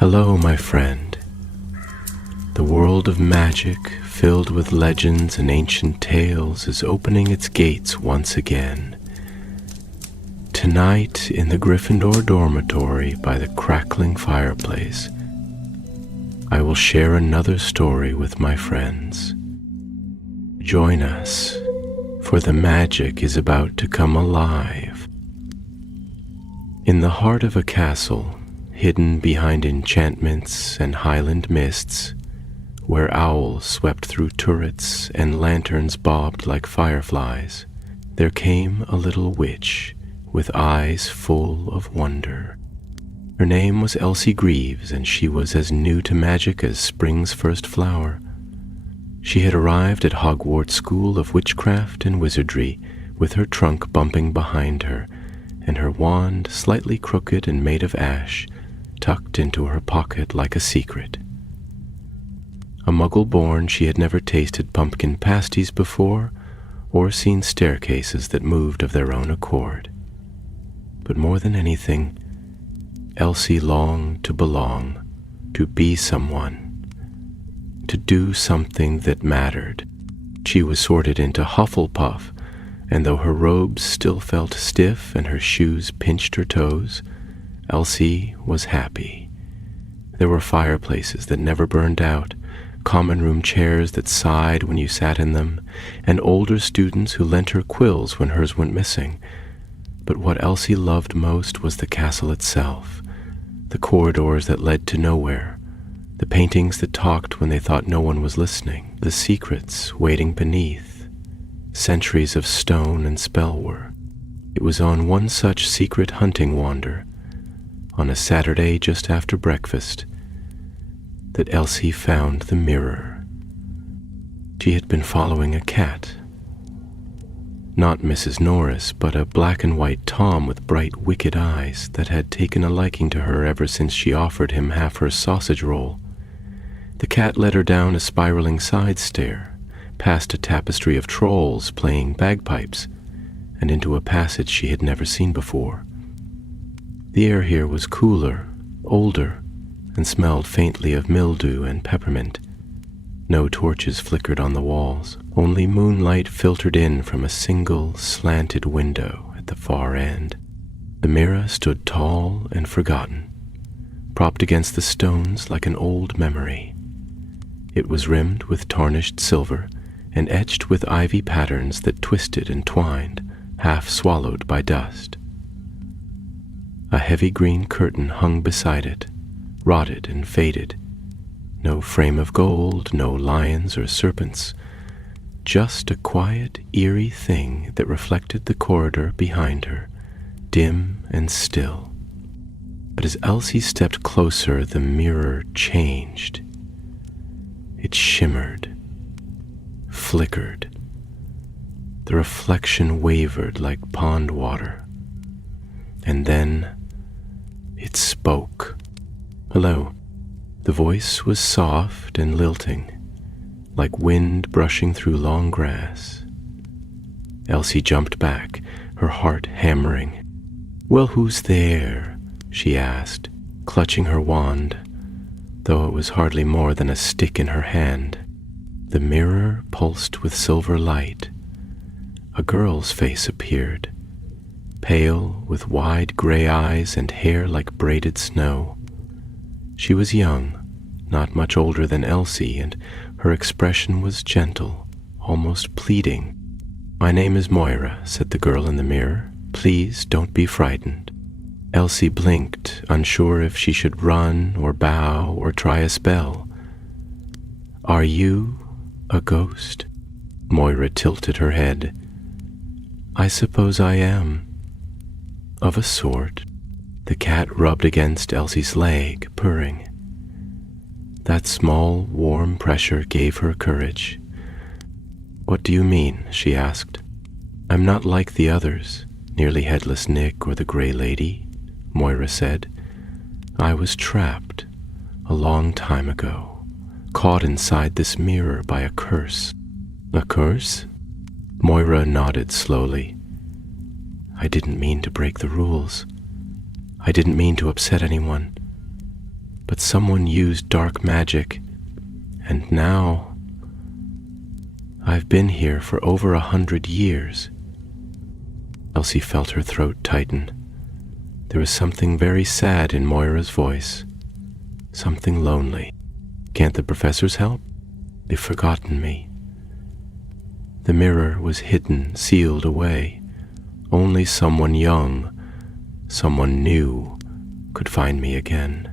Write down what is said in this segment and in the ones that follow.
Hello, my friend. The world of magic, filled with legends and ancient tales, is opening its gates once again. Tonight, in the Gryffindor dormitory by the crackling fireplace, I will share another story with my friends. Join us, for the magic is about to come alive. In the heart of a castle, hidden behind enchantments and highland mists, where owls swept through turrets and lanterns bobbed like fireflies, there came a little witch with eyes full of wonder. Her name was Elsie Greaves, and she was as new to magic as spring's first flower. She had arrived at Hogwarts School of Witchcraft and Wizardry with her trunk bumping behind her, and her wand, slightly crooked and made of ash, tucked into her pocket like a secret. A Muggle-born, she had never tasted pumpkin pasties before, or seen staircases that moved of their own accord. But more than anything, Elsie longed to belong, to be someone, to do something that mattered. She was sorted into Hufflepuff, and though her robes still felt stiff and her shoes pinched her toes, Elsie was happy. There were fireplaces that never burned out, common room chairs that sighed when you sat in them, and older students who lent her quills when hers went missing. But what Elsie loved most was the castle itself, the corridors that led to nowhere, the paintings that talked when they thought no one was listening, the secrets waiting beneath, centuries of stone and spellwork. It was on one such secret hunting wander, on a Saturday just after breakfast, that Elsie found the mirror. She had been following a cat. Not Mrs. Norris, but a black and white Tom with bright, wicked eyes that had taken a liking to her ever since she offered him half her sausage roll. The cat led her down a spiraling side stair, past a tapestry of trolls playing bagpipes, and into a passage she had never seen before. The air here was cooler, older, and smelled faintly of mildew and peppermint. No torches flickered on the walls, only moonlight filtered in from a single slanted window at the far end. The mirror stood tall and forgotten, propped against the stones like an old memory. It was rimmed with tarnished silver and etched with ivy patterns that twisted and twined, half swallowed by dust. A heavy green curtain hung beside it, rotted and faded. No frame of gold, no lions or serpents, just a quiet, eerie thing that reflected the corridor behind her, dim and still. But as Elsie stepped closer, the mirror changed. It shimmered, flickered. The reflection wavered like pond water. And then it spoke. "Hello." The voice was soft and lilting, like wind brushing through long grass. Elsie jumped back, her heart hammering. "Well, who's there?" she asked, clutching her wand, though it was hardly more than a stick in her hand. The mirror pulsed with silver light. A girl's face appeared, pale, with wide gray eyes and hair like braided snow. She was young, not much older than Elsie, and her expression was gentle, almost pleading. "My name is Moira," said the girl in the mirror. "Please don't be frightened." Elsie blinked, unsure if she should run or bow or try a spell. "Are you a ghost?" Moira tilted her head. "I suppose I am. Of a sort." The cat rubbed against Elsie's leg, purring. That small, warm pressure gave her courage. "What do you mean?" she asked. "I'm not like the others, Nearly Headless Nick or the Grey Lady," Moira said. "I was trapped a long time ago, caught inside this mirror by a curse." "A curse?" Moira nodded slowly. "I didn't mean to break the rules. I didn't mean to upset anyone. but someone used dark magic, and now I've been here for over 100 years. Elsie felt her throat tighten. There was something very sad in Moira's voice, something lonely. Can't the professors help? They've forgotten me. The mirror was hidden, sealed away. Only someone young, someone new, could find me again.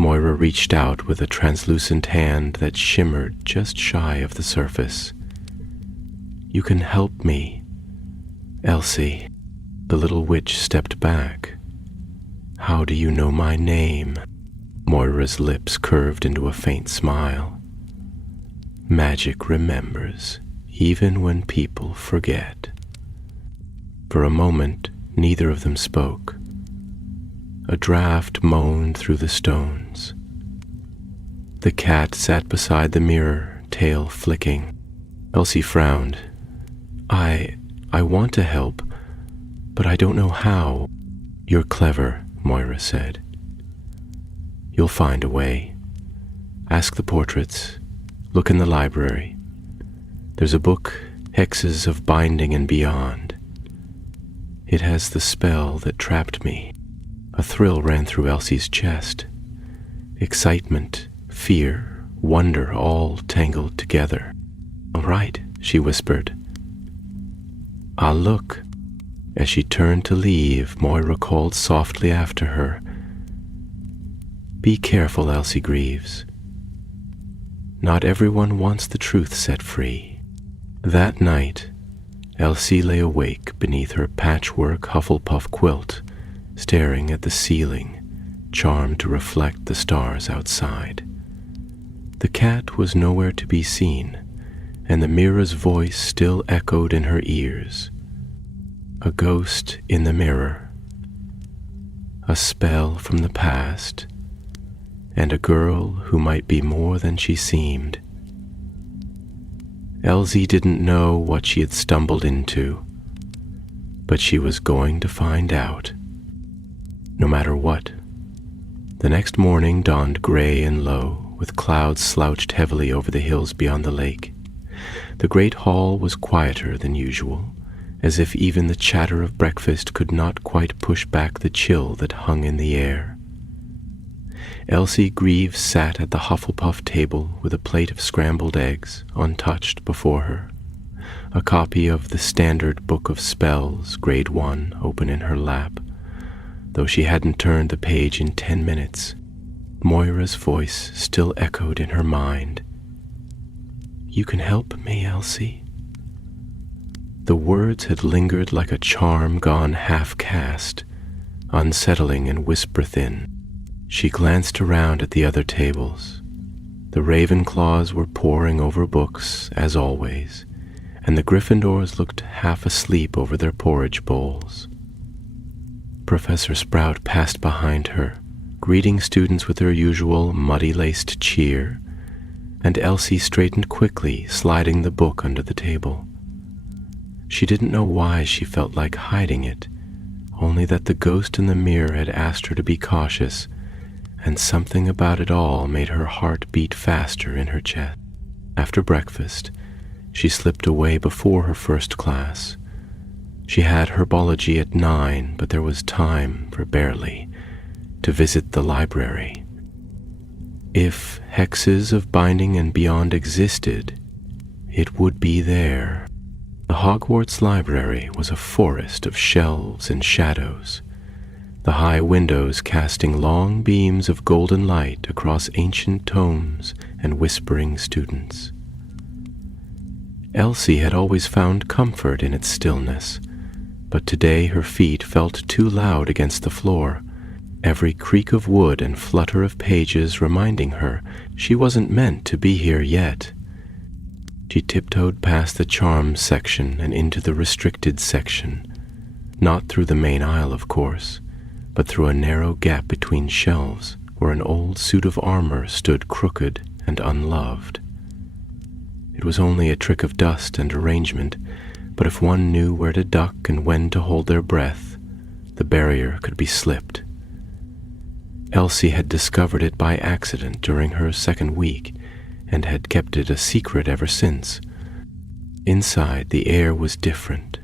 Moira reached out with a translucent hand that shimmered just shy of the surface. You can help me, Elsie. The little witch stepped back. How do you know my name? Moira's lips curved into a faint smile. Magic remembers, even when people forget. For a moment, neither of them spoke. A draft moaned through the stones. The cat sat beside the mirror, tail flicking. Elsie frowned. I want to help, but I don't know how. You're clever, Moira said. You'll find a way. Ask the portraits. Look in the library. There's a book, Hexes of Binding and Beyond. It has the spell that trapped me. A thrill ran through Elsie's chest. Excitement, fear, wonder all tangled together. All right, she whispered. I'll look. As she turned to leave, Moira called softly after her. Be careful, Elsie Greaves. Not everyone wants the truth set free. That night, Elsie lay awake beneath her patchwork Hufflepuff quilt, staring at the ceiling, charmed to reflect the stars outside. The cat was nowhere to be seen, and the mirror's voice still echoed in her ears. A ghost in the mirror, a spell from the past, and a girl who might be more than she seemed. Elsie didn't know what she had stumbled into, but she was going to find out. No matter what. The next morning dawned gray and low, with clouds slouched heavily over the hills beyond the lake. The great hall was quieter than usual, as if even the chatter of breakfast could not quite push back the chill that hung in the air. Elsie Greaves sat at the Hufflepuff table with a plate of scrambled eggs, untouched, before her. A copy of the Standard Book of Spells, Grade 1, open in her lap. Though she hadn't turned the page in 10 minutes, Moira's voice still echoed in her mind. You can help me, Elsie. The words had lingered like a charm gone half-cast, unsettling and whisper-thin. She glanced around at the other tables. The Ravenclaws were poring over books, as always, and the Gryffindors looked half asleep over their porridge bowls. Professor Sprout passed behind her, greeting students with her usual muddy-laced cheer, and Elsie straightened quickly, sliding the book under the table. She didn't know why she felt like hiding it, only that the ghost in the mirror had asked her to be cautious, and something about it all made her heart beat faster in her chest. After breakfast, she slipped away before her first class. She had herbology at 9, but there was time, for barely, to visit the library. If Hexes of Binding and Beyond existed, it would be there. The Hogwarts library was a forest of shelves and shadows, the high windows casting long beams of golden light across ancient tomes and whispering students. Elsie had always found comfort in its stillness, but today her feet felt too loud against the floor, every creak of wood and flutter of pages reminding her she wasn't meant to be here yet. She tiptoed past the charms section and into the restricted section, not through the main aisle, of course, but through a narrow gap between shelves where an old suit of armor stood crooked and unloved. It was only a trick of dust and arrangement, but if one knew where to duck and when to hold their breath, the barrier could be slipped. Elsie had discovered it by accident during her second week and had kept it a secret ever since. Inside, the air was different,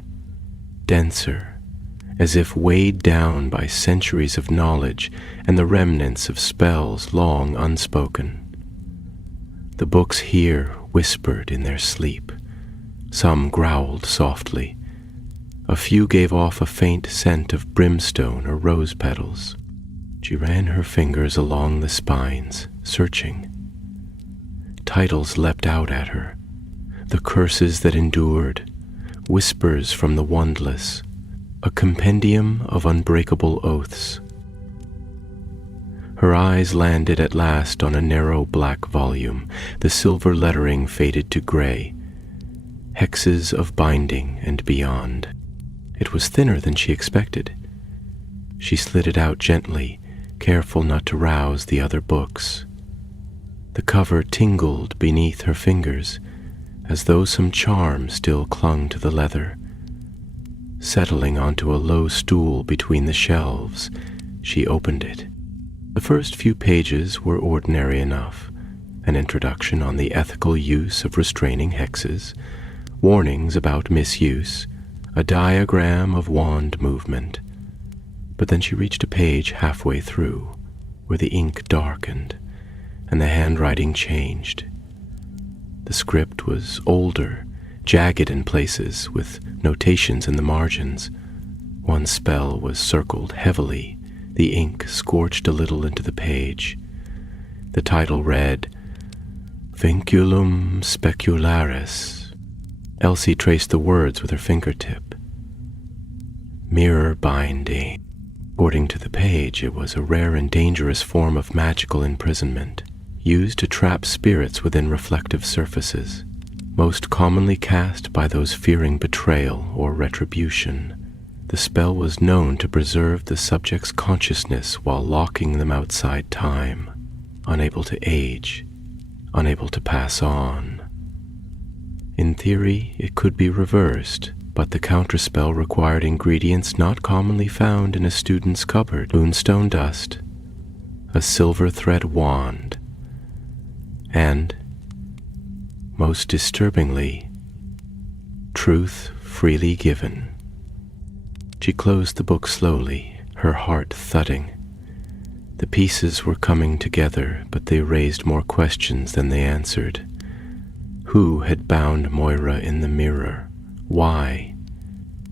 denser, as if weighed down by centuries of knowledge and the remnants of spells long unspoken. The books here whispered in their sleep. Some growled softly. A few gave off a faint scent of brimstone or rose petals. She ran her fingers along the spines, searching. Titles leapt out at her. The Curses That Endured, Whispers from the Wandless, a compendium of unbreakable oaths. Her eyes landed at last on a narrow black volume, the silver lettering faded to gray. Hexes of Binding and Beyond. It was thinner than she expected. She slid it out gently, careful not to rouse the other books. The cover tingled beneath her fingers, as though some charm still clung to the leather. Settling onto a low stool between the shelves, she opened it. The first few pages were ordinary enough. An introduction on the ethical use of restraining hexes, warnings about misuse, a diagram of wand movement. But then she reached a page halfway through, where the ink darkened and the handwriting changed. The script was older, jagged in places, with notations in the margins. One spell was circled heavily, the ink scorched a little into the page. The title read, Vinculum Specularis. Elsie traced the words with her fingertip. Mirror binding. According to the page, it was a rare and dangerous form of magical imprisonment, used to trap spirits within reflective surfaces, most commonly cast by those fearing betrayal or retribution. The spell was known to preserve the subject's consciousness while locking them outside time, unable to age, unable to pass on. In theory, it could be reversed, but the counterspell required ingredients not commonly found in a student's cupboard: moonstone dust, a silver thread wand, and, most disturbingly, truth freely given. She closed the book slowly, her heart thudding. The pieces were coming together, but they raised more questions than they answered. Who had bound Moira in the mirror? Why?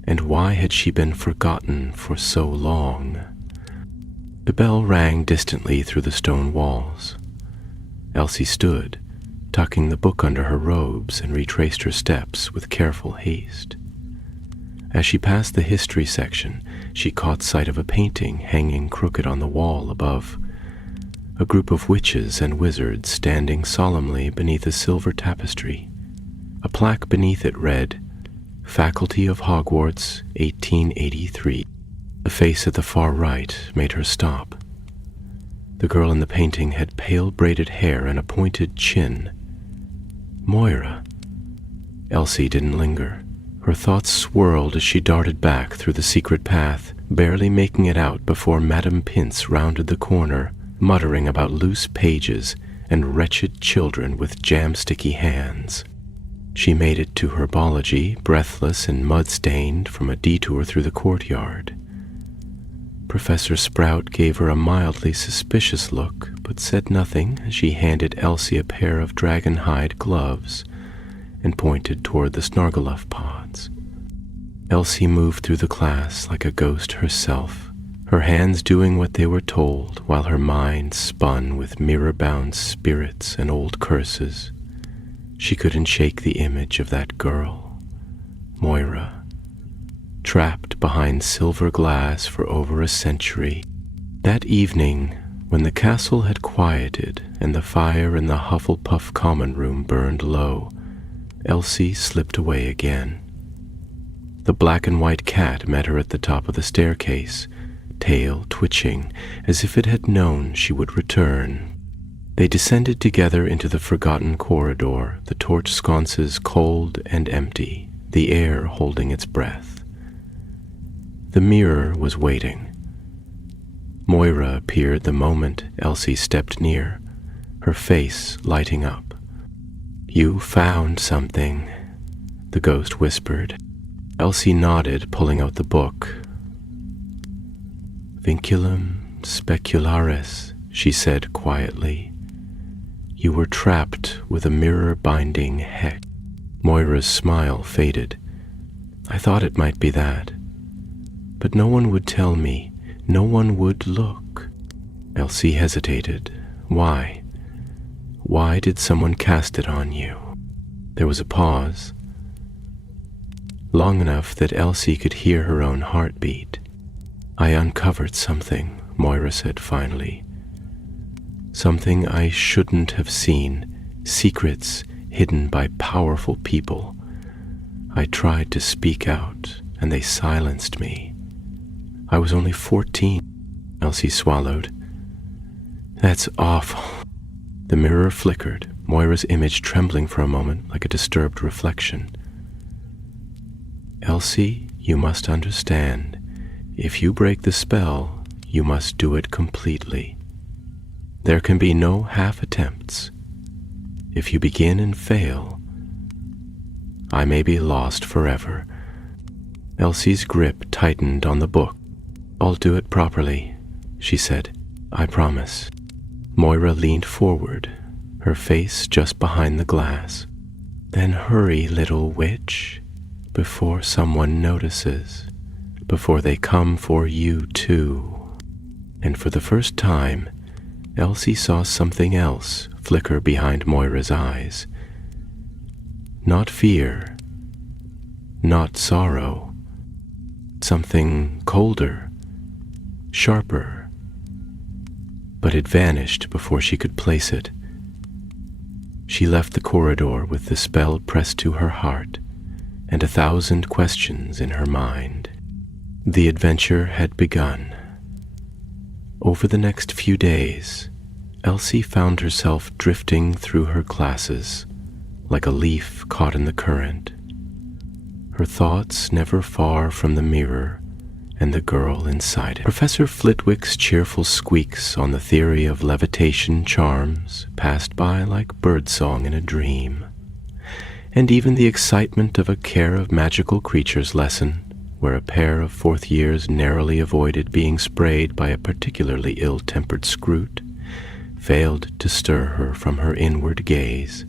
And why had she been forgotten for so long? The bell rang distantly through the stone walls. Elsie stood, tucking the book under her robes, and retraced her steps with careful haste. As she passed the history section, she caught sight of a painting hanging crooked on the wall above. A group of witches and wizards standing solemnly beneath a silver tapestry. A plaque beneath it read, Faculty of Hogwarts, 1883. The face at the far right made her stop. The girl in the painting had pale braided hair and a pointed chin. Moira. Elsie didn't linger. Her thoughts swirled as she darted back through the secret path, barely making it out before Madame Pince rounded the corner, muttering about loose pages and wretched children with jam-sticky hands. She made it to herbology, breathless and mud-stained from a detour through the courtyard. Professor Sprout gave her a mildly suspicious look, but said nothing as she handed Elsie a pair of dragon-hide gloves and pointed toward the Snargaluff pods. Elsie moved through the class like a ghost herself, her hands doing what they were told while her mind spun with mirror-bound spirits and old curses. She couldn't shake the image of that girl, Moira, trapped behind silver glass for over a century. That evening, when the castle had quieted and the fire in the Hufflepuff common room burned low, Elsie slipped away again. The black and white cat met her at the top of the staircase, tail twitching as if it had known she would return. They descended together into the forgotten corridor, the torch sconces cold and empty, the air holding its breath. The mirror was waiting. Moira appeared the moment Elsie stepped near, her face lighting up. "You found something," the ghost whispered. Elsie nodded, pulling out the book. "Vinculum specularis," she said quietly. "You were trapped with a mirror-binding hex." Moira's smile faded. "I thought it might be that. But no one would tell me. No one would look." Elsie hesitated. "Why? Why did someone cast it on you?" There was a pause, long enough that Elsie could hear her own heartbeat. "I uncovered something," Moira said finally. "Something I shouldn't have seen, secrets hidden by powerful people. I tried to speak out, and they silenced me. I was only 14, Elsie swallowed. "That's awful." The mirror flickered, Moira's image trembling for a moment like a disturbed reflection. "Elsie, you must understand. If you break the spell, you must do it completely. There can be no half attempts. If you begin and fail, I may be lost forever." Elsie's grip tightened on the book. "I'll do it properly," she said. "I promise." Moira leaned forward, her face just behind the glass. "Then hurry, little witch, before someone notices, before they come for you too." And for the first time, Elsie saw something else flicker behind Moira's eyes. Not fear, not sorrow, something colder, sharper. But it vanished before she could place it. She left the corridor with the spell pressed to her heart and 1,000 questions in her mind. The adventure had begun. Over the next few days, Elsie found herself drifting through her classes like a leaf caught in the current, her thoughts never far from the mirror and the girl inside it. Professor Flitwick's cheerful squeaks on the theory of levitation charms passed by like birdsong in a dream, and even the excitement of a Care of Magical Creatures lesson, where a pair of fourth years narrowly avoided being sprayed by a particularly ill-tempered Scroot, failed to stir her from her inward gaze.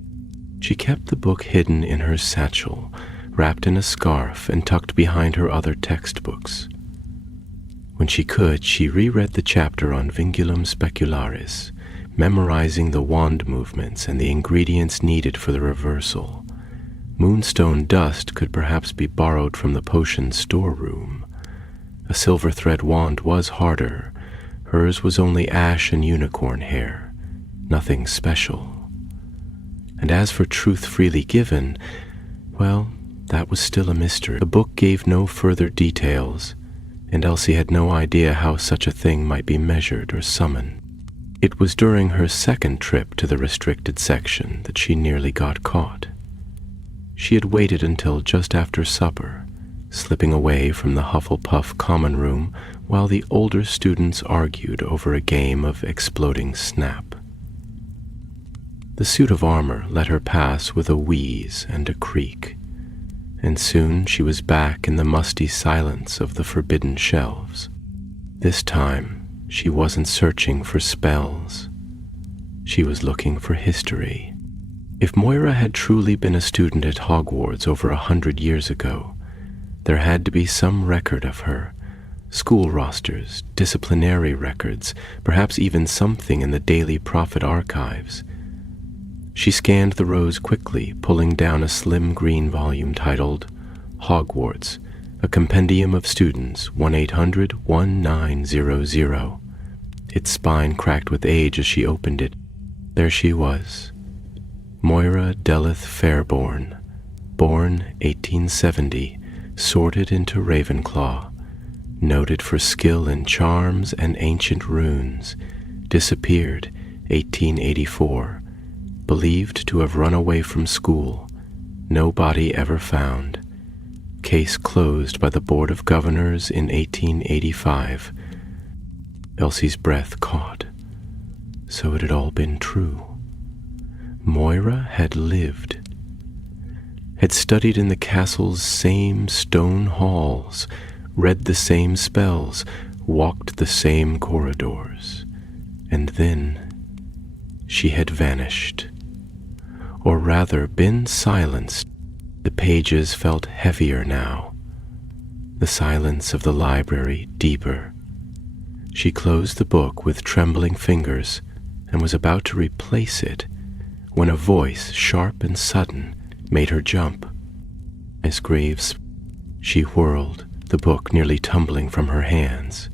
She kept the book hidden in her satchel, wrapped in a scarf and tucked behind her other textbooks. When she could, she reread the chapter on Vinculum Specularis, memorizing the wand movements and the ingredients needed for the reversal. Moonstone dust could perhaps be borrowed from the potion storeroom. A silver thread wand was harder. Hers was only ash and unicorn hair, nothing special. And as for truth freely given, well, that was still a mystery. The book gave no further details, and Elsie had no idea how such a thing might be measured or summoned. It was during her second trip to the restricted section that she nearly got caught. She had waited until just after supper, slipping away from the Hufflepuff common room while the older students argued over a game of exploding snap. The suit of armor let her pass with a wheeze and a creak, and soon she was back in the musty silence of the forbidden shelves. This time, she wasn't searching for spells. She was looking for history. If Moira had truly been a student at Hogwarts over 100 years ago, there had to be some record of her. School rosters, disciplinary records, perhaps even something in the Daily Prophet archives. She scanned the rows quickly, pulling down a slim green volume titled Hogwarts, a compendium of students, 1-800-1900. Its spine cracked with age as she opened it. There she was, Moira Deleth Fairborn, born 1870, sorted into Ravenclaw, noted for skill in charms and ancient runes, disappeared 1884, believed to have run away from school, no body ever found, case closed by the Board of Governors in 1885. Elsie's breath caught. So it had all been true. Moira had lived, had studied in the castle's same stone halls, read the same spells, walked the same corridors, and then she had vanished, or rather been silenced. The pages felt heavier now, the silence of the library deeper. She closed the book with trembling fingers and was about to replace it when a voice, sharp and sudden, made her jump. Miss Greaves, she whirled, the book nearly tumbling from her hands.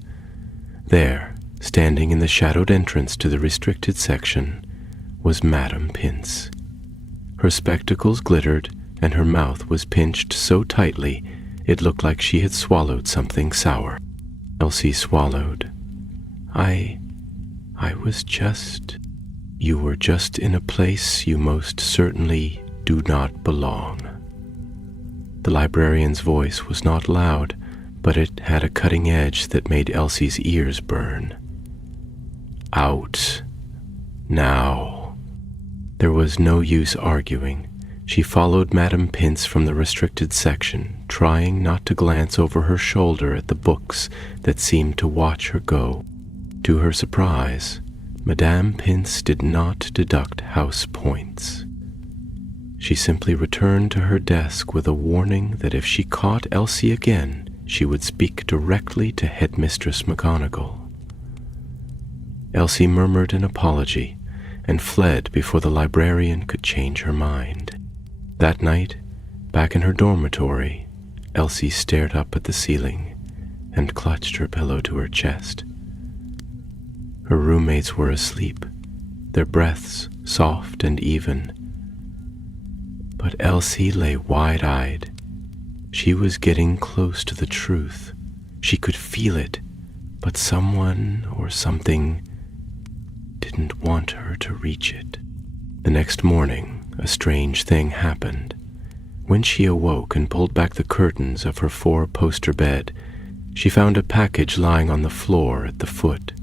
There, standing in the shadowed entrance to the restricted section, was Madame Pince. Her spectacles glittered, and her mouth was pinched so tightly it looked like she had swallowed something sour. Elsie swallowed. I was just... You were just in a place you most certainly do not belong. The librarian's voice was not loud, but it had a cutting edge that made Elsie's ears burn. Out. Now. There was no use arguing. She followed Madame Pince from the restricted section, trying not to glance over her shoulder at the books that seemed to watch her go. To her surprise, Madame Pince did not deduct house points. She simply returned to her desk with a warning that if she caught Elsie again, she would speak directly to Headmistress McGonagall. Elsie murmured an apology and fled before the librarian could change her mind. That night, back in her dormitory, Elsie stared up at the ceiling and clutched her pillow to her chest. Her roommates were asleep, their breaths soft and even. But Elsie lay wide-eyed. She was getting close to the truth. She could feel it, but someone or something didn't want her to reach it. The next morning, a strange thing happened. When she awoke and pulled back the curtains of her 4-poster bed, she found a package lying on the floor at the foot.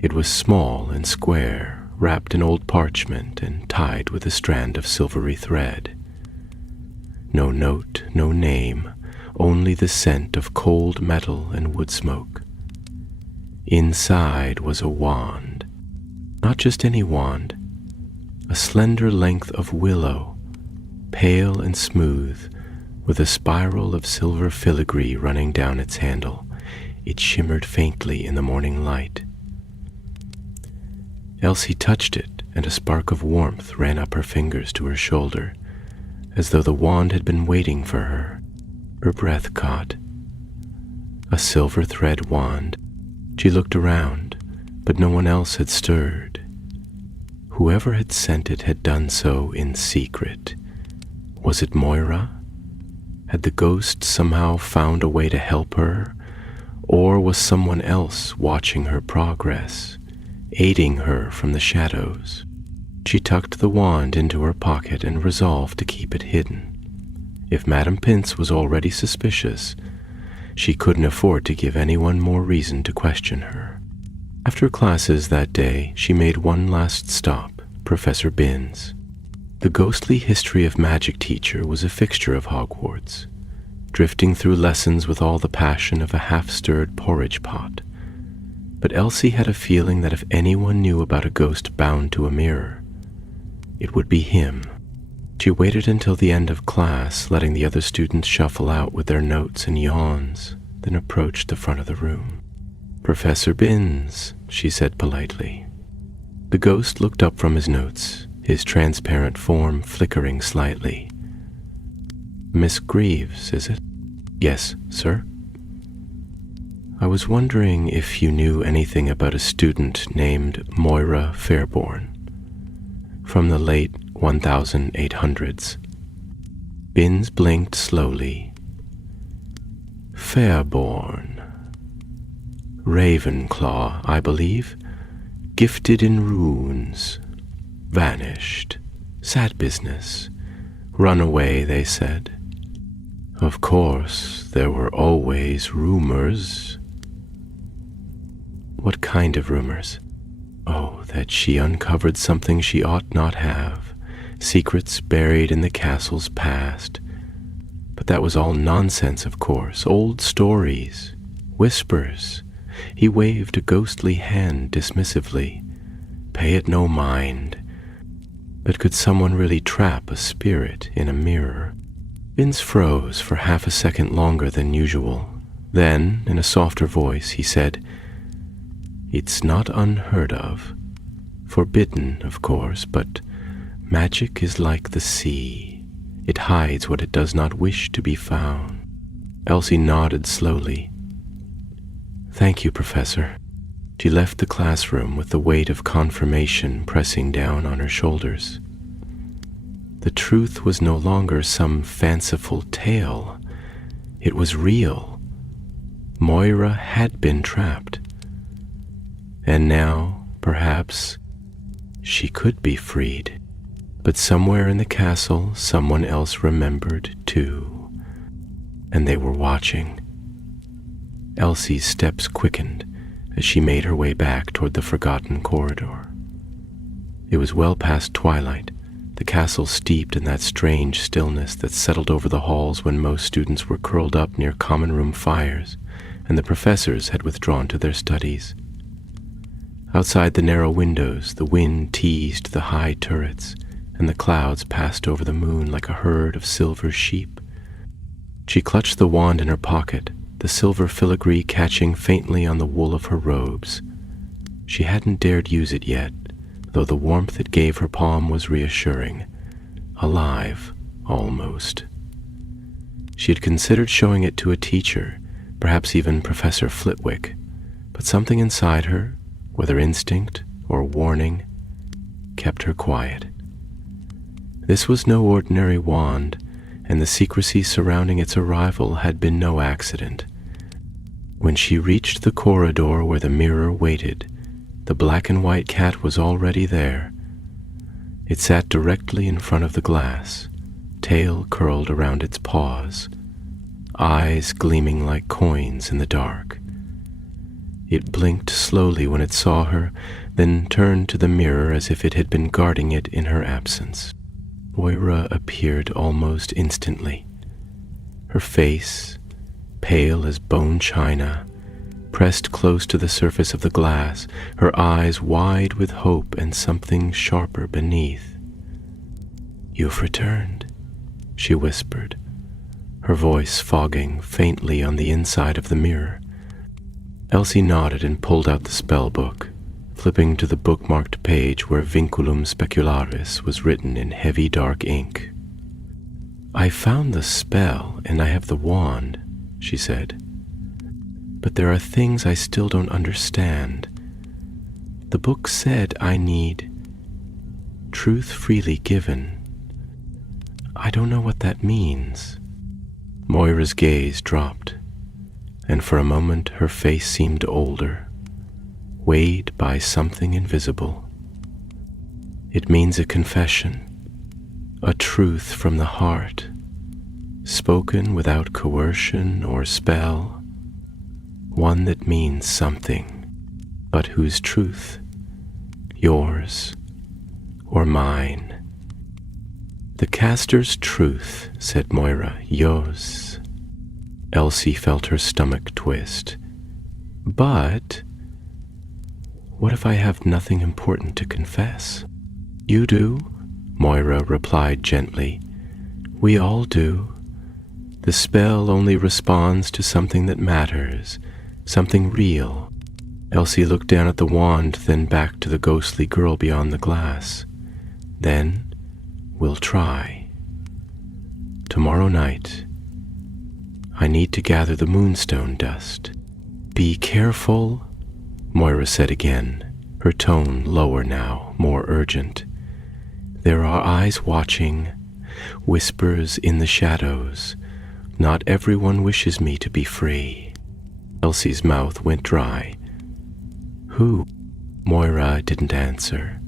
It was small and square, wrapped in old parchment and tied with a strand of silvery thread. No note, no name, only the scent of cold metal and wood smoke. Inside was a wand. Not just any wand, a slender length of willow, pale and smooth, with a spiral of silver filigree running down its handle. It shimmered faintly in the morning light. Elsie touched it, and a spark of warmth ran up her fingers to her shoulder, as though the wand had been waiting for her. Her breath caught. A silver thread wand. She looked around, but no one else had stirred. Whoever had sent it had done so in secret. Was it Moira? Had the ghost somehow found a way to help her? Or was someone else watching her progress, aiding her from the shadows? She tucked the wand into her pocket and resolved to keep it hidden. If Madame Pince was already suspicious, she couldn't afford to give anyone more reason to question her. After classes that day, she made one last stop, Professor Binns. The ghostly history of magic teacher was a fixture of Hogwarts, drifting through lessons with all the passion of a half-stirred porridge pot. But Elsie had a feeling that if anyone knew about a ghost bound to a mirror, it would be him. She waited until the end of class, letting the other students shuffle out with their notes and yawns, then approached the front of the room. "Professor Binns," she said politely. The ghost looked up from his notes, his transparent form flickering slightly. "Miss Greaves, is it?" "Yes, sir." "I was wondering if you knew anything about a student named Moira Fairborn, from the late 1800s. Binns blinked slowly. "Fairborn. Ravenclaw, I believe. Gifted in runes. Vanished. Sad business. Run away, they said. Of course, there were always rumors." What kind of rumors? Oh, that she uncovered something she ought not have, secrets buried in the castle's past. But that was all nonsense, of course, old stories, whispers. He waved a ghostly hand dismissively. Pay it no mind. But could someone really trap a spirit in a mirror? Vince froze for half a second longer than usual. Then, in a softer voice, he said, "It's not unheard of. Forbidden, of course, but magic is like the sea. It hides what it does not wish to be found." Elsie nodded slowly. "Thank you, Professor." She left the classroom with the weight of confirmation pressing down on her shoulders. The truth was no longer some fanciful tale. It was real. Moira had been trapped. And now, perhaps, she could be freed. But somewhere in the castle, someone else remembered too. And they were watching. Elsie's steps quickened as she made her way back toward the forgotten corridor. It was well past twilight, the castle steeped in that strange stillness that settled over the halls when most students were curled up near common room fires, and the professors had withdrawn to their studies. Outside the narrow windows, the wind teased the high turrets, and the clouds passed over the moon like a herd of silver sheep. She clutched the wand in her pocket, the silver filigree catching faintly on the wool of her robes. She hadn't dared use it yet, though the warmth it gave her palm was reassuring. Alive, almost. She had considered showing it to a teacher, perhaps even Professor Flitwick, but something inside her, whether instinct or warning, kept her quiet. This was no ordinary wand, and the secrecy surrounding its arrival had been no accident. When she reached the corridor where the mirror waited, the black and white cat was already there. It sat directly in front of the glass, tail curled around its paws, eyes gleaming like coins in the dark. It blinked slowly when it saw her, then turned to the mirror as if it had been guarding it in her absence. Moira appeared almost instantly. Her face, pale as bone china, pressed close to the surface of the glass, her eyes wide with hope and something sharper beneath. "You've returned," she whispered, her voice fogging faintly on the inside of the mirror. Elsie nodded and pulled out the spell book, flipping to the bookmarked page where Vinculum Specularis was written in heavy dark ink. "I found the spell and I have the wand," she said. "But there are things I still don't understand. The book said I need truth freely given. I don't know what that means." Moira's gaze dropped, and for a moment her face seemed older, weighed by something invisible. "It means a confession, a truth from the heart, spoken without coercion or spell, one that means something, but whose truth, yours or mine." "The caster's truth," said Moira, "yours." Elsie felt her stomach twist. "But what if I have nothing important to confess?" "You do," Moira replied gently. "We all do. The spell only responds to something that matters, something real." Elsie looked down at the wand, then back to the ghostly girl beyond the glass. "Then we'll try. Tomorrow night, I need to gather the moonstone dust." "Be careful," Moira said again, her tone lower now, more urgent. "There are eyes watching, whispers in the shadows. Not everyone wishes me to be free." Elsie's mouth went dry. "Who?" Moira didn't answer.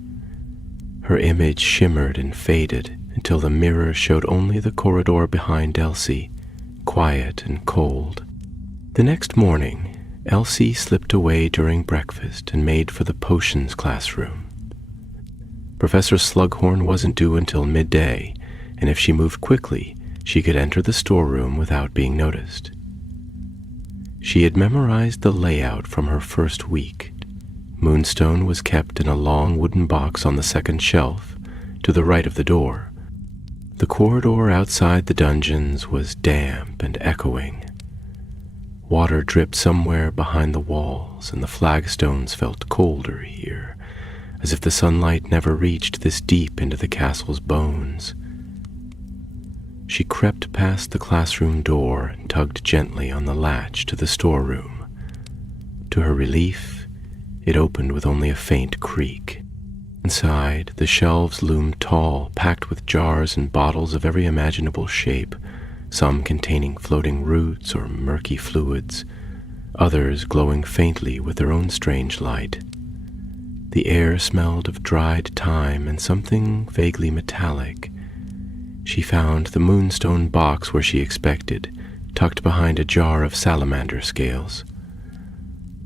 Her image shimmered and faded until the mirror showed only the corridor behind Elsie, quiet and cold. The next morning, Elsie slipped away during breakfast and made for the potions classroom. Professor Slughorn wasn't due until midday, and if she moved quickly, she could enter the storeroom without being noticed. She had memorized the layout from her first week. Moonstone was kept in a long wooden box on the second shelf, to the right of the door. The corridor outside the dungeons was damp and echoing. Water dripped somewhere behind the walls, and the flagstones felt colder here, as if the sunlight never reached this deep into the castle's bones. She crept past the classroom door and tugged gently on the latch to the storeroom. To her relief, it opened with only a faint creak. Inside, the shelves loomed tall, packed with jars and bottles of every imaginable shape, some containing floating roots or murky fluids, others glowing faintly with their own strange light. The air smelled of dried thyme and something vaguely metallic. She found the moonstone box where she expected, tucked behind a jar of salamander scales.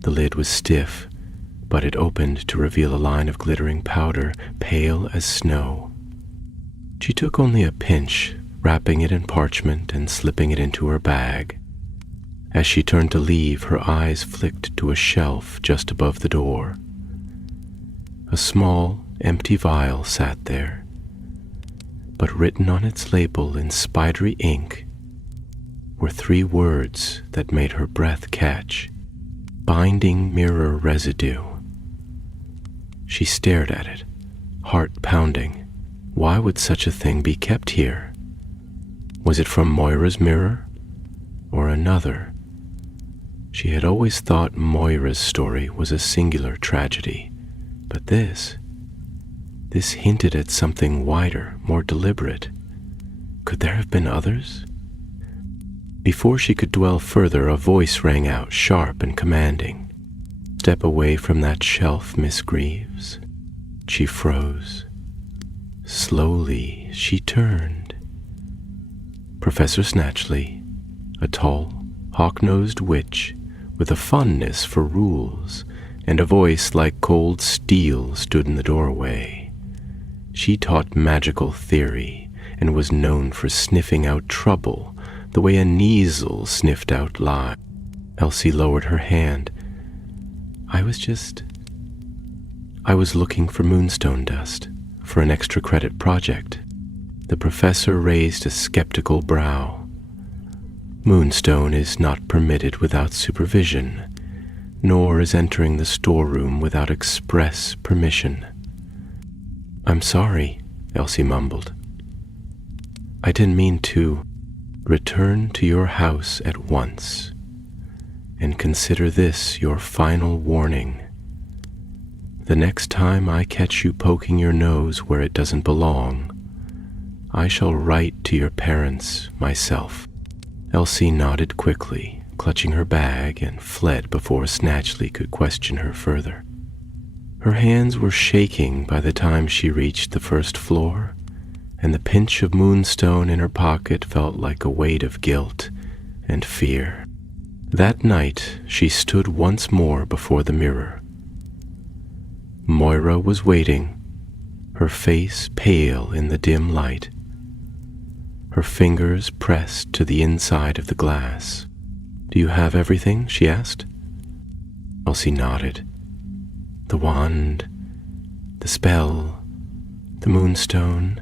The lid was stiff, but it opened to reveal a line of glittering powder, pale as snow. She took only a pinch, wrapping it in parchment and slipping it into her bag. As she turned to leave, her eyes flicked to a shelf just above the door. A small, empty vial sat there, but written on its label in spidery ink were 3 words that made her breath catch: binding mirror residue. She stared at it, heart pounding. Why would such a thing be kept here? Was it from Moira's mirror, or another? She had always thought Moira's story was a singular tragedy, but this hinted at something wider, more deliberate. Could there have been others? Before she could dwell further, a voice rang out, sharp and commanding. "Step away from that shelf, Miss Greaves." She froze. Slowly, she turned. Professor Snatchley, a tall, hawk-nosed witch with a fondness for rules and a voice like cold steel, stood in the doorway. She taught magical theory and was known for sniffing out trouble the way a Kneasel sniffed out lies. Elsie lowered her hand. I was looking for moonstone dust for an extra credit project." The professor raised a skeptical brow. "Moonstone is not permitted without supervision, nor is entering the storeroom without express permission." "I'm sorry," Elsie mumbled. "I didn't mean to." "Return to your house at once, and consider this your final warning. The next time I catch you poking your nose where it doesn't belong, I shall write to your parents myself." Elsie nodded quickly, clutching her bag, and fled before Snatchley could question her further. Her hands were shaking by the time she reached the first floor, and the pinch of moonstone in her pocket felt like a weight of guilt and fear. That night, she stood once more before the mirror. Moira was waiting, her face pale in the dim light, her fingers pressed to the inside of the glass. "Do you have everything?" she asked. Elsie nodded. "The wand, the spell, the moonstone,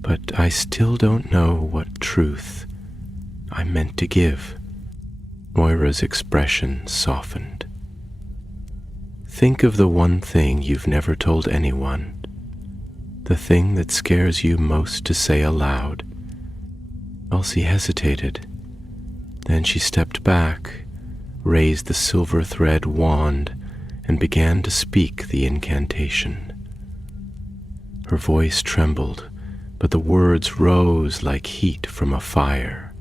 but I still don't know what truth I'm meant to give." Moira's expression softened. "Think of the one thing you've never told anyone, the thing that scares you most to say aloud." Elsie hesitated. Then she stepped back, raised the silver thread wand, and began to speak the incantation. Her voice trembled, but the words rose like heat from a fire.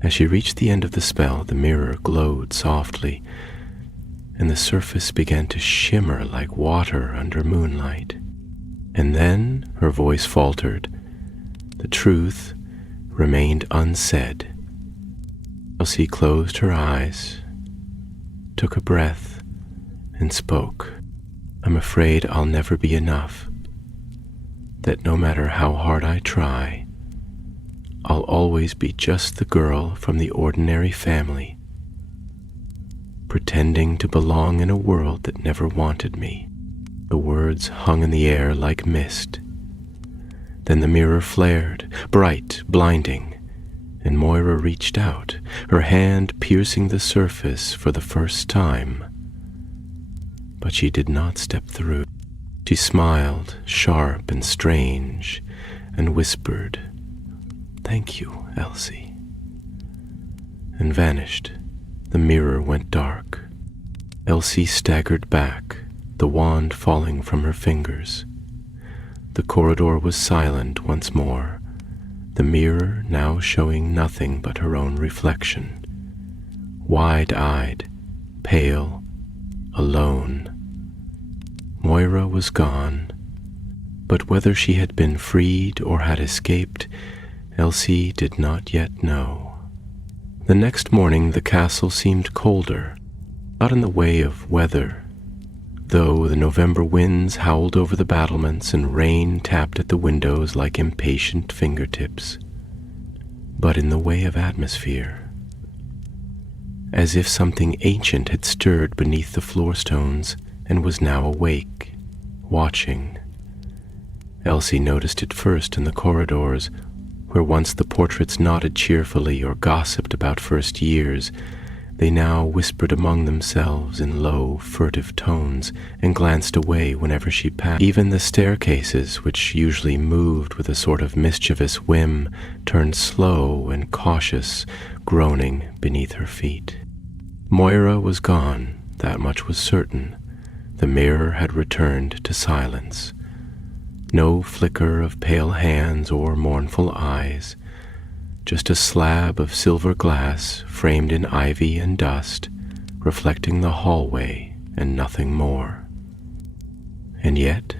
As she reached the end of the spell, the mirror glowed softly, and the surface began to shimmer like water under moonlight. And then her voice faltered. The truth remained unsaid. Elsie closed her eyes took a breath, and spoke. I'm afraid I'll never be enough, that no matter how hard I try, I'll always be just the girl from the ordinary family, pretending to belong in a world that never wanted me. The words hung in the air like mist. Then the mirror flared, bright, blinding, and Moira reached out, her hand piercing the surface for the first time. But she did not step through. She smiled, sharp and strange, and whispered, "Thank you, Elsie," and vanished. The mirror went dark. Elsie staggered back, the wand falling from her fingers. The corridor was silent once more, the mirror now showing nothing but her own reflection. Wide-eyed, pale, alone, Moira was gone, but whether she had been freed or had escaped, Elsie did not yet know. The next morning the castle seemed colder, not in the way of weather, though the November winds howled over the battlements and rain tapped at the windows like impatient fingertips, but in the way of atmosphere, as if something ancient had stirred beneath the floorstones and was now awake, watching. Elsie noticed it first in the corridors, where once the portraits nodded cheerfully or gossiped about first years, they now whispered among themselves in low, furtive tones and glanced away whenever she passed. Even the staircases, which usually moved with a sort of mischievous whim, turned slow and cautious, groaning beneath her feet. Moira was gone, that much was certain. The mirror had returned to silence. No flicker of pale hands or mournful eyes, just a slab of silver glass framed in ivy and dust, reflecting the hallway and nothing more. And yet,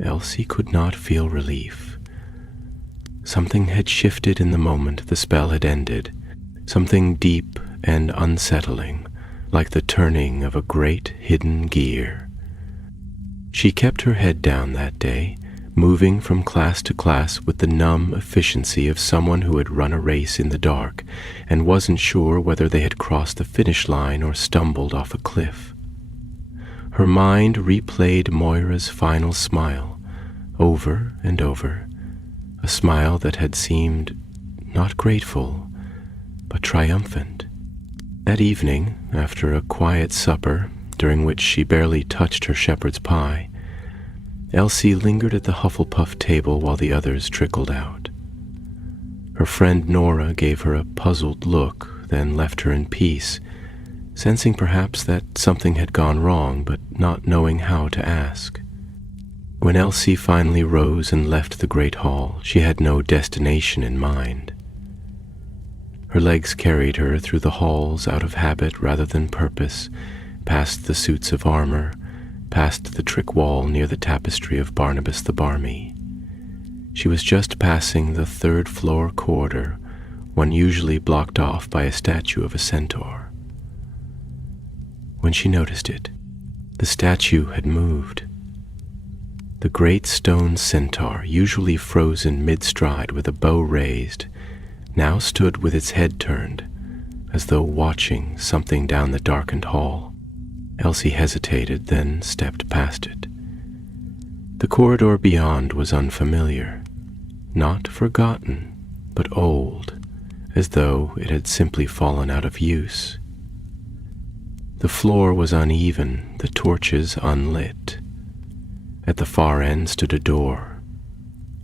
Elsie could not feel relief. Something had shifted in the moment the spell had ended, something deep and unsettling, like the turning of a great hidden gear. She kept her head down that day, moving from class to class with the numb efficiency of someone who had run a race in the dark and wasn't sure whether they had crossed the finish line or stumbled off a cliff. Her mind replayed Moira's final smile over and over, a smile that had seemed not grateful, but triumphant. That evening, after a quiet supper, during which she barely touched her shepherd's pie, Elsie lingered at the Hufflepuff table while the others trickled out. Her friend Nora gave her a puzzled look, then left her in peace, sensing perhaps that something had gone wrong, but not knowing how to ask. When Elsie finally rose and left the great hall, she had no destination in mind. Her legs carried her through the halls out of habit rather than purpose, past the suits of armor, past the trick wall near the tapestry of Barnabas the Barmy. She was just passing the third-floor corridor, one usually blocked off by a statue of a centaur, when she noticed it. The statue had moved. The great stone centaur, usually frozen mid-stride with a bow raised, now stood with its head turned, as though watching something down the darkened hall. Elsie hesitated, then stepped past it. The corridor beyond was unfamiliar, not forgotten, but old, as though it had simply fallen out of use. The floor was uneven, the torches unlit. At the far end stood a door,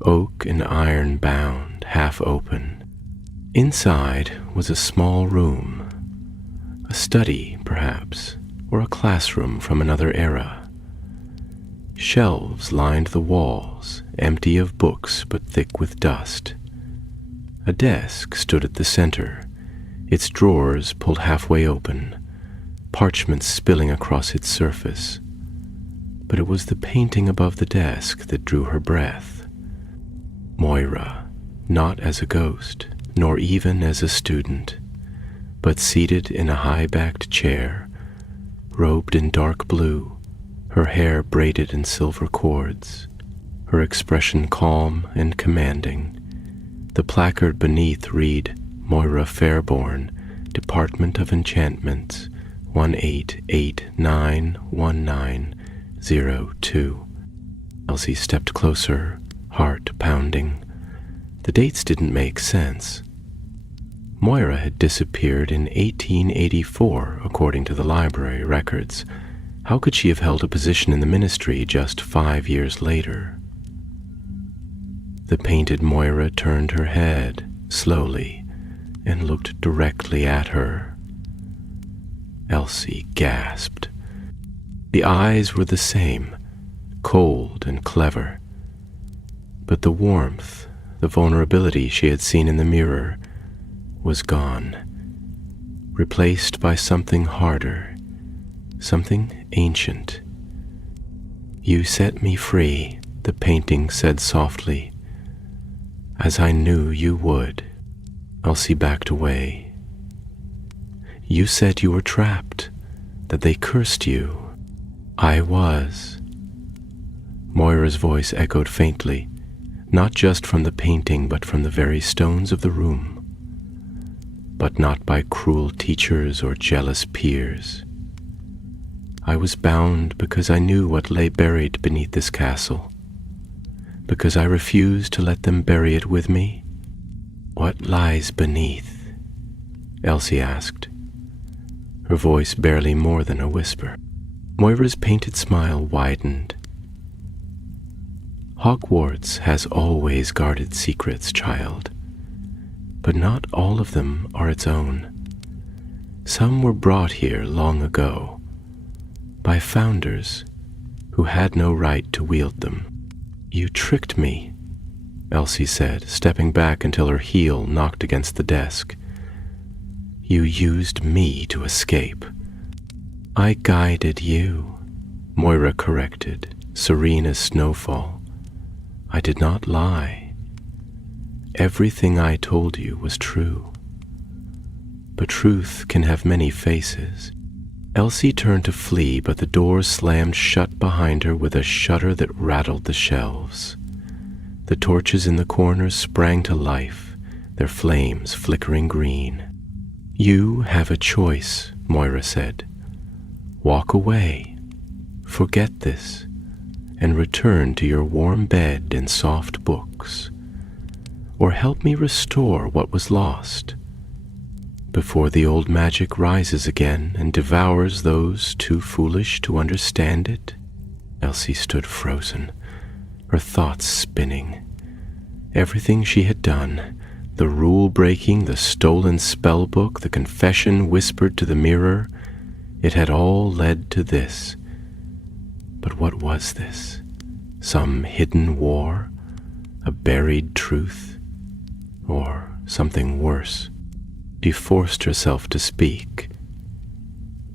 oak and iron bound, half open. Inside was a small room, a study, perhaps, or a classroom from another era. Shelves lined the walls, empty of books but thick with dust. A desk stood at the center, its drawers pulled halfway open, parchment spilling across its surface. But it was the painting above the desk that drew her breath. Moira, not as a ghost, nor even as a student, but seated in a high-backed chair, robed in dark blue, her hair braided in silver cords, her expression calm and commanding. The placard beneath read, Moira Fairborn, Department of Enchantments, 18891902. Elsie stepped closer, heart pounding. The dates didn't make sense. Moira had disappeared in 1884, according to the library records. How could she have held a position in the ministry just 5 years later? The painted Moira turned her head, slowly, and looked directly at her. Elsie gasped. The eyes were the same, cold and clever. But the warmth, the vulnerability she had seen in the mirror, was gone, replaced by something harder, something ancient. You set me free, the painting said softly, as I knew you would. Elsie backed away. You said you were trapped, that they cursed you. I was. Moira's voice echoed faintly, not just from the painting but from the very stones of the room. But not by cruel teachers or jealous peers. I was bound because I knew what lay buried beneath this castle, because I refused to let them bury it with me. What lies beneath? Elsie asked, her voice barely more than a whisper. Moira's painted smile widened. Hogwarts has always guarded secrets, child. But not all of them are its own. Some were brought here long ago, by founders who had no right to wield them. You tricked me, Elsie said, stepping back until her heel knocked against the desk. You used me to escape. I guided you, Moira corrected, serene as snowfall. I did not lie. Everything I told you was true. But truth can have many faces. Elsie turned to flee, but the door slammed shut behind her with a shudder that rattled the shelves. The torches in the corners sprang to life, their flames flickering green. You have a choice, Moira said. Walk away, forget this, and return to your warm bed and soft books. Or help me restore what was lost, before the old magic rises again and devours those too foolish to understand it. Elsie stood frozen, her thoughts spinning. Everything she had done, the rule-breaking, the stolen spellbook, the confession whispered to the mirror, it had all led to this. But what was this? Some hidden war? A buried truth? Or something worse? She forced herself to speak.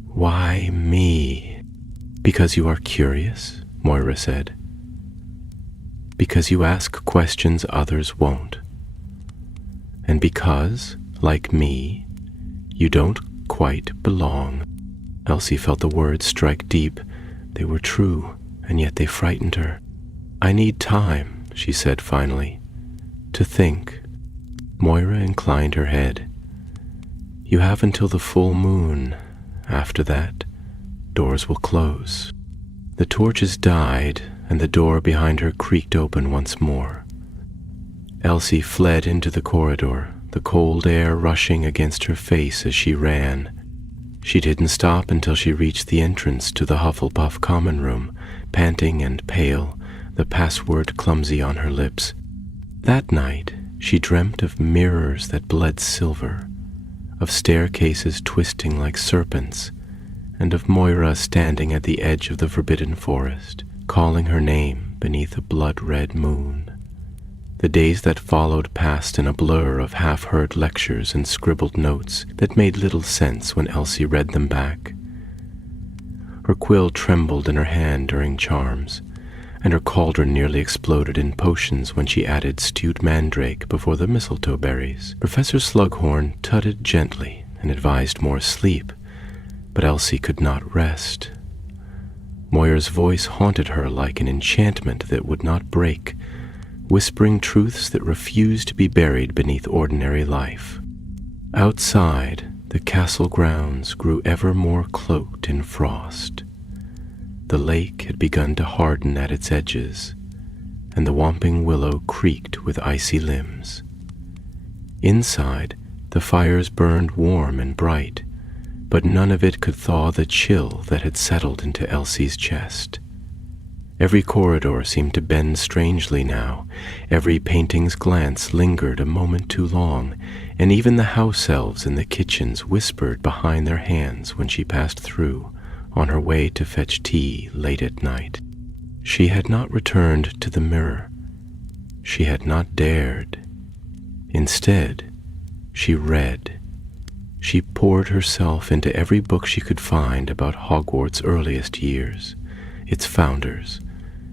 Why me? Because you are curious, Moira said. Because you ask questions others won't. And because, like me, you don't quite belong. Elsie felt the words strike deep. They were true, and yet they frightened her. I need time, she said finally, to think. Moira inclined her head. You have until the full moon. After that, doors will close. The torches died, and the door behind her creaked open once more. Elsie fled into the corridor, the cold air rushing against her face as she ran. She didn't stop until she reached the entrance to the Hufflepuff common room, panting and pale, the password clumsy on her lips. That night, she dreamt of mirrors that bled silver, of staircases twisting like serpents, and of Moira standing at the edge of the forbidden forest, calling her name beneath a blood-red moon. The days that followed passed in a blur of half-heard lectures and scribbled notes that made little sense when Elsie read them back. Her quill trembled in her hand during charms, and her cauldron nearly exploded in potions when she added stewed mandrake before the mistletoe berries. Professor Slughorn tutted gently and advised more sleep, But Elsie could not rest. Moira's voice haunted her like an enchantment that would not break, whispering truths that refused to be buried beneath ordinary life. Outside, the castle grounds grew ever more cloaked in frost. The lake had begun to harden at its edges, and the whomping willow creaked with icy limbs. Inside, the fires burned warm and bright, but none of it could thaw the chill that had settled into Elsie's chest. Every corridor seemed to bend strangely now, every painting's glance lingered a moment too long, and even the house elves in the kitchens whispered behind their hands when she passed through, on her way to fetch tea late at night. She had not returned to the mirror. She had not dared. Instead, she read. She poured herself into every book she could find about Hogwarts' earliest years, its founders,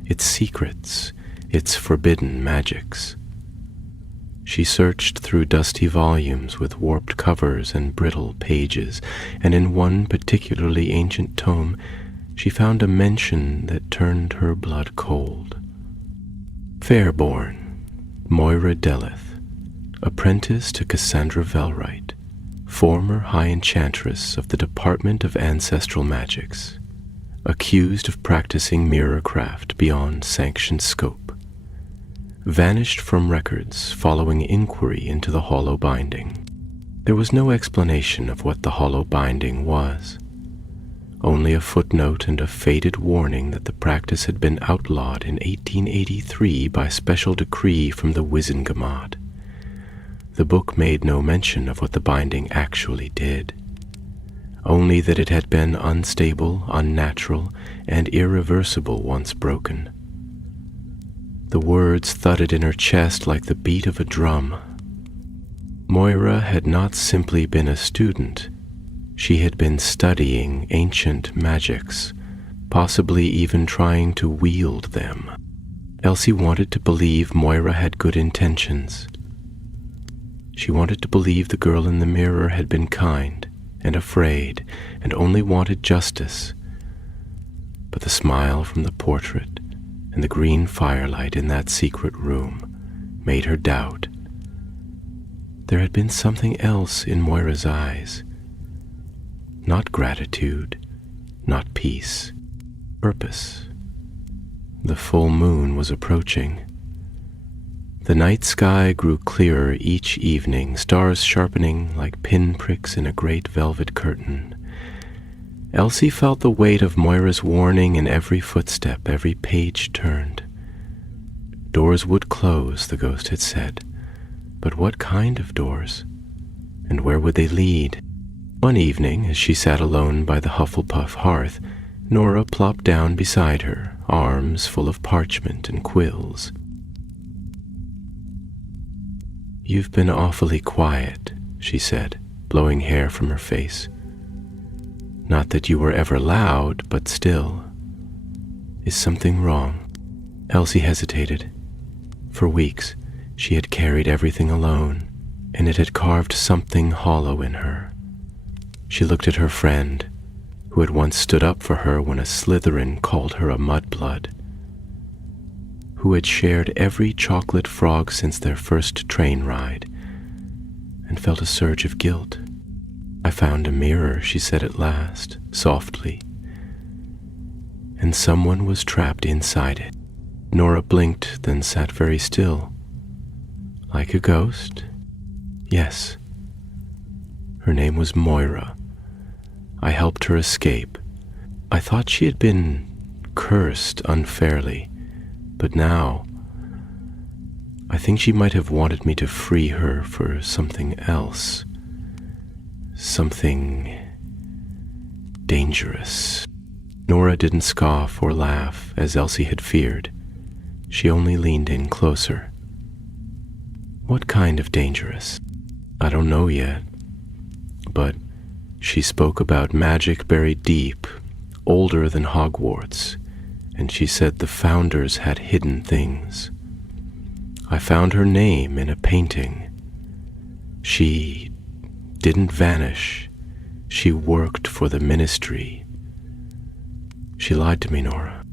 its secrets, its forbidden magics. She searched through dusty volumes with warped covers and brittle pages, and in one particularly ancient tome, she found a mention that turned her blood cold. Fairborn, Moira Deleth, apprentice to Cassandra Velright, former High Enchantress of the Department of Ancestral Magics, accused of practicing mirrorcraft beyond sanctioned scope, vanished from records following inquiry into the hollow binding. There was no explanation of what the hollow binding was, only a footnote and a faded warning that the practice had been outlawed in 1883 by special decree from the Wizengamot. The book made no mention of what the binding actually did, only that it had been unstable, unnatural, and irreversible once broken. The words thudded in her chest like the beat of a drum. Moira had not simply been a student. She had been studying ancient magics, possibly even trying to wield them. Elsie wanted to believe Moira had good intentions. She wanted to believe the girl in the mirror had been kind and afraid and only wanted justice. But the smile from the portrait and the green firelight in that secret room made her doubt. There had been something else in Moira's eyes. Not gratitude, not peace, purpose. The full moon was approaching. The night sky grew clearer each evening, stars sharpening like pinpricks in a great velvet curtain. Elsie felt the weight of Moira's warning in every footstep, every page turned. Doors would close, the ghost had said, but what kind of doors? And where would they lead? One evening, as she sat alone by the Hufflepuff hearth, Nora plopped down beside her, arms full of parchment and quills. "You've been awfully quiet," she said, blowing hair from her face. "Not that you were ever loud, but still. Is something wrong?" Elsie hesitated. For weeks, she had carried everything alone, and it had carved something hollow in her. She looked at her friend, who had once stood up for her when a Slytherin called her a mudblood, who had shared every chocolate frog since their first train ride, and felt a surge of guilt. "I found a mirror," she said at last, softly, "and someone was trapped inside it." Nora blinked, then sat very still. "Like a ghost?" "Yes. Her name was Moira. I helped her escape. I thought she had been cursed unfairly, but now I think she might have wanted me to free her for something else. Something dangerous." Nora didn't scoff or laugh, as Elsie had feared. She only leaned in closer. "What kind of dangerous?" "I don't know yet, but she spoke about magic buried deep, older than Hogwarts, and she said the founders had hidden things. I found her name in a painting. She didn't vanish. she worked for the ministry. She lied to me, Nora.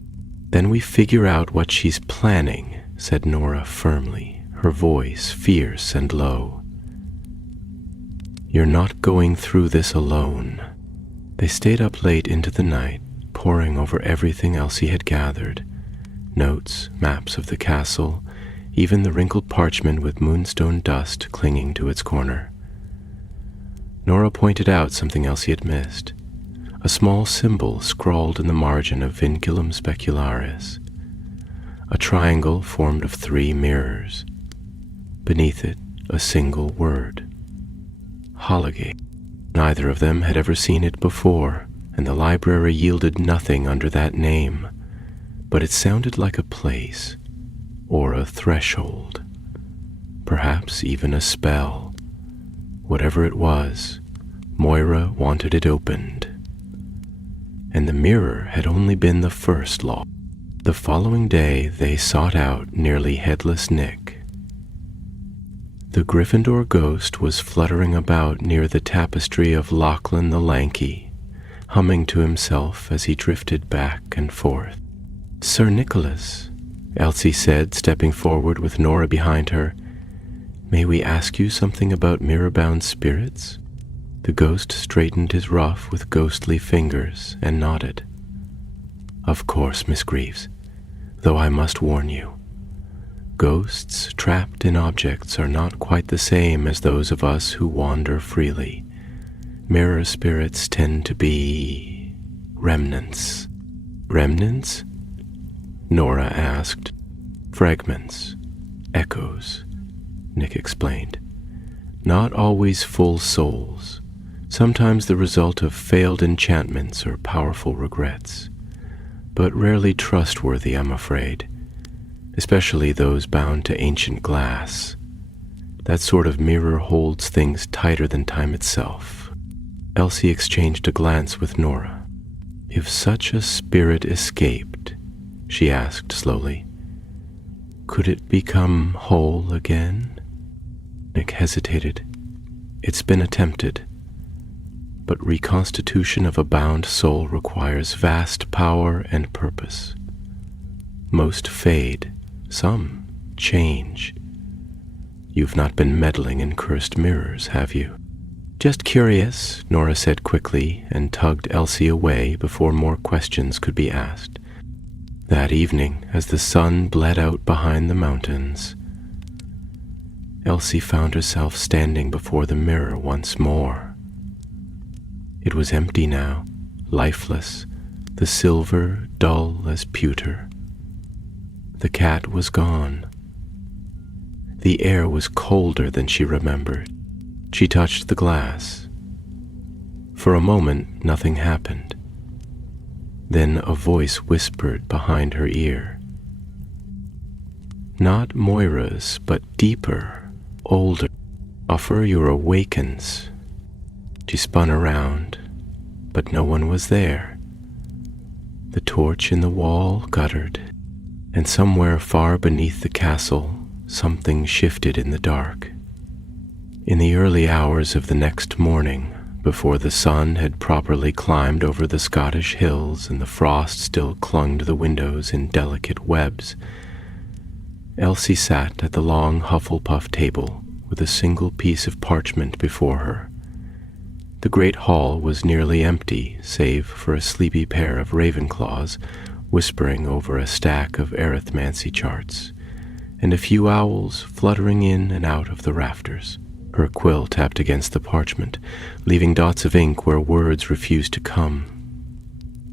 Then we figure out what she's planning, said Nora firmly, her voice fierce and low. You're not going through this alone. They stayed up late into the night, poring over everything Elsie had gathered. Notes, maps of the castle, even the wrinkled parchment with moonstone dust clinging to its corner. Nora pointed out something Elsie had missed. A small symbol scrawled in the margin of Vinculum Specularis. A triangle formed of 3 mirrors. Beneath it, a single word. Hologate. Neither of them had ever seen it before, and the library yielded nothing under that name, but it sounded like a place, or a threshold, perhaps even a spell. Whatever it was, Moira wanted it opened. And the mirror had only been the first law. The following day they sought out nearly headless Nick. The Gryffindor ghost was fluttering about near the tapestry of Lachlan the Lanky, humming to himself as he drifted back and forth. Sir Nicholas, Elsie said, stepping forward with Nora behind her, may we ask you something about mirror-bound spirits? The ghost straightened his ruff with ghostly fingers and nodded. Of course, Miss Greaves, though I must warn you. Ghosts trapped in objects are not quite the same as those of us who wander freely. Mirror spirits tend to be remnants. Remnants? Nora asked. Fragments, echoes, Nick explained. Not always full souls, sometimes the result of failed enchantments or powerful regrets, but rarely trustworthy, I'm afraid. Especially those bound to ancient glass. That sort of mirror holds things tighter than time itself. Elsie exchanged a glance with Nora. If such a spirit escaped, she asked slowly, could it become whole again? Nick hesitated. It's been attempted, but reconstitution of a bound soul requires vast power and purpose. Most fade. Some change. You've not been meddling in cursed mirrors, have you? Just curious, Nora said quickly and tugged Elsie away before more questions could be asked. That evening, as the sun bled out behind the mountains, Elsie found herself standing before the mirror once more. It was empty now, lifeless, the silver dull as pewter. The cat was gone. The air was colder than she remembered. She touched the glass. For a moment, nothing happened. Then a voice whispered behind her ear. Not Moira's, but deeper, older. Offer your awakens. She spun around, but no one was there. The torch in the wall guttered, and somewhere far beneath the castle, something shifted in the dark. In the early hours of the next morning, before the sun had properly climbed over the Scottish hills and the frost still clung to the windows in delicate webs, Elsie sat at the long Hufflepuff table with a single piece of parchment before her. The great hall was nearly empty, save for a sleepy pair of Ravenclaws whispering over a stack of arithmancy charts, and a few owls fluttering in and out of the rafters. Her quill tapped against the parchment, leaving dots of ink where words refused to come.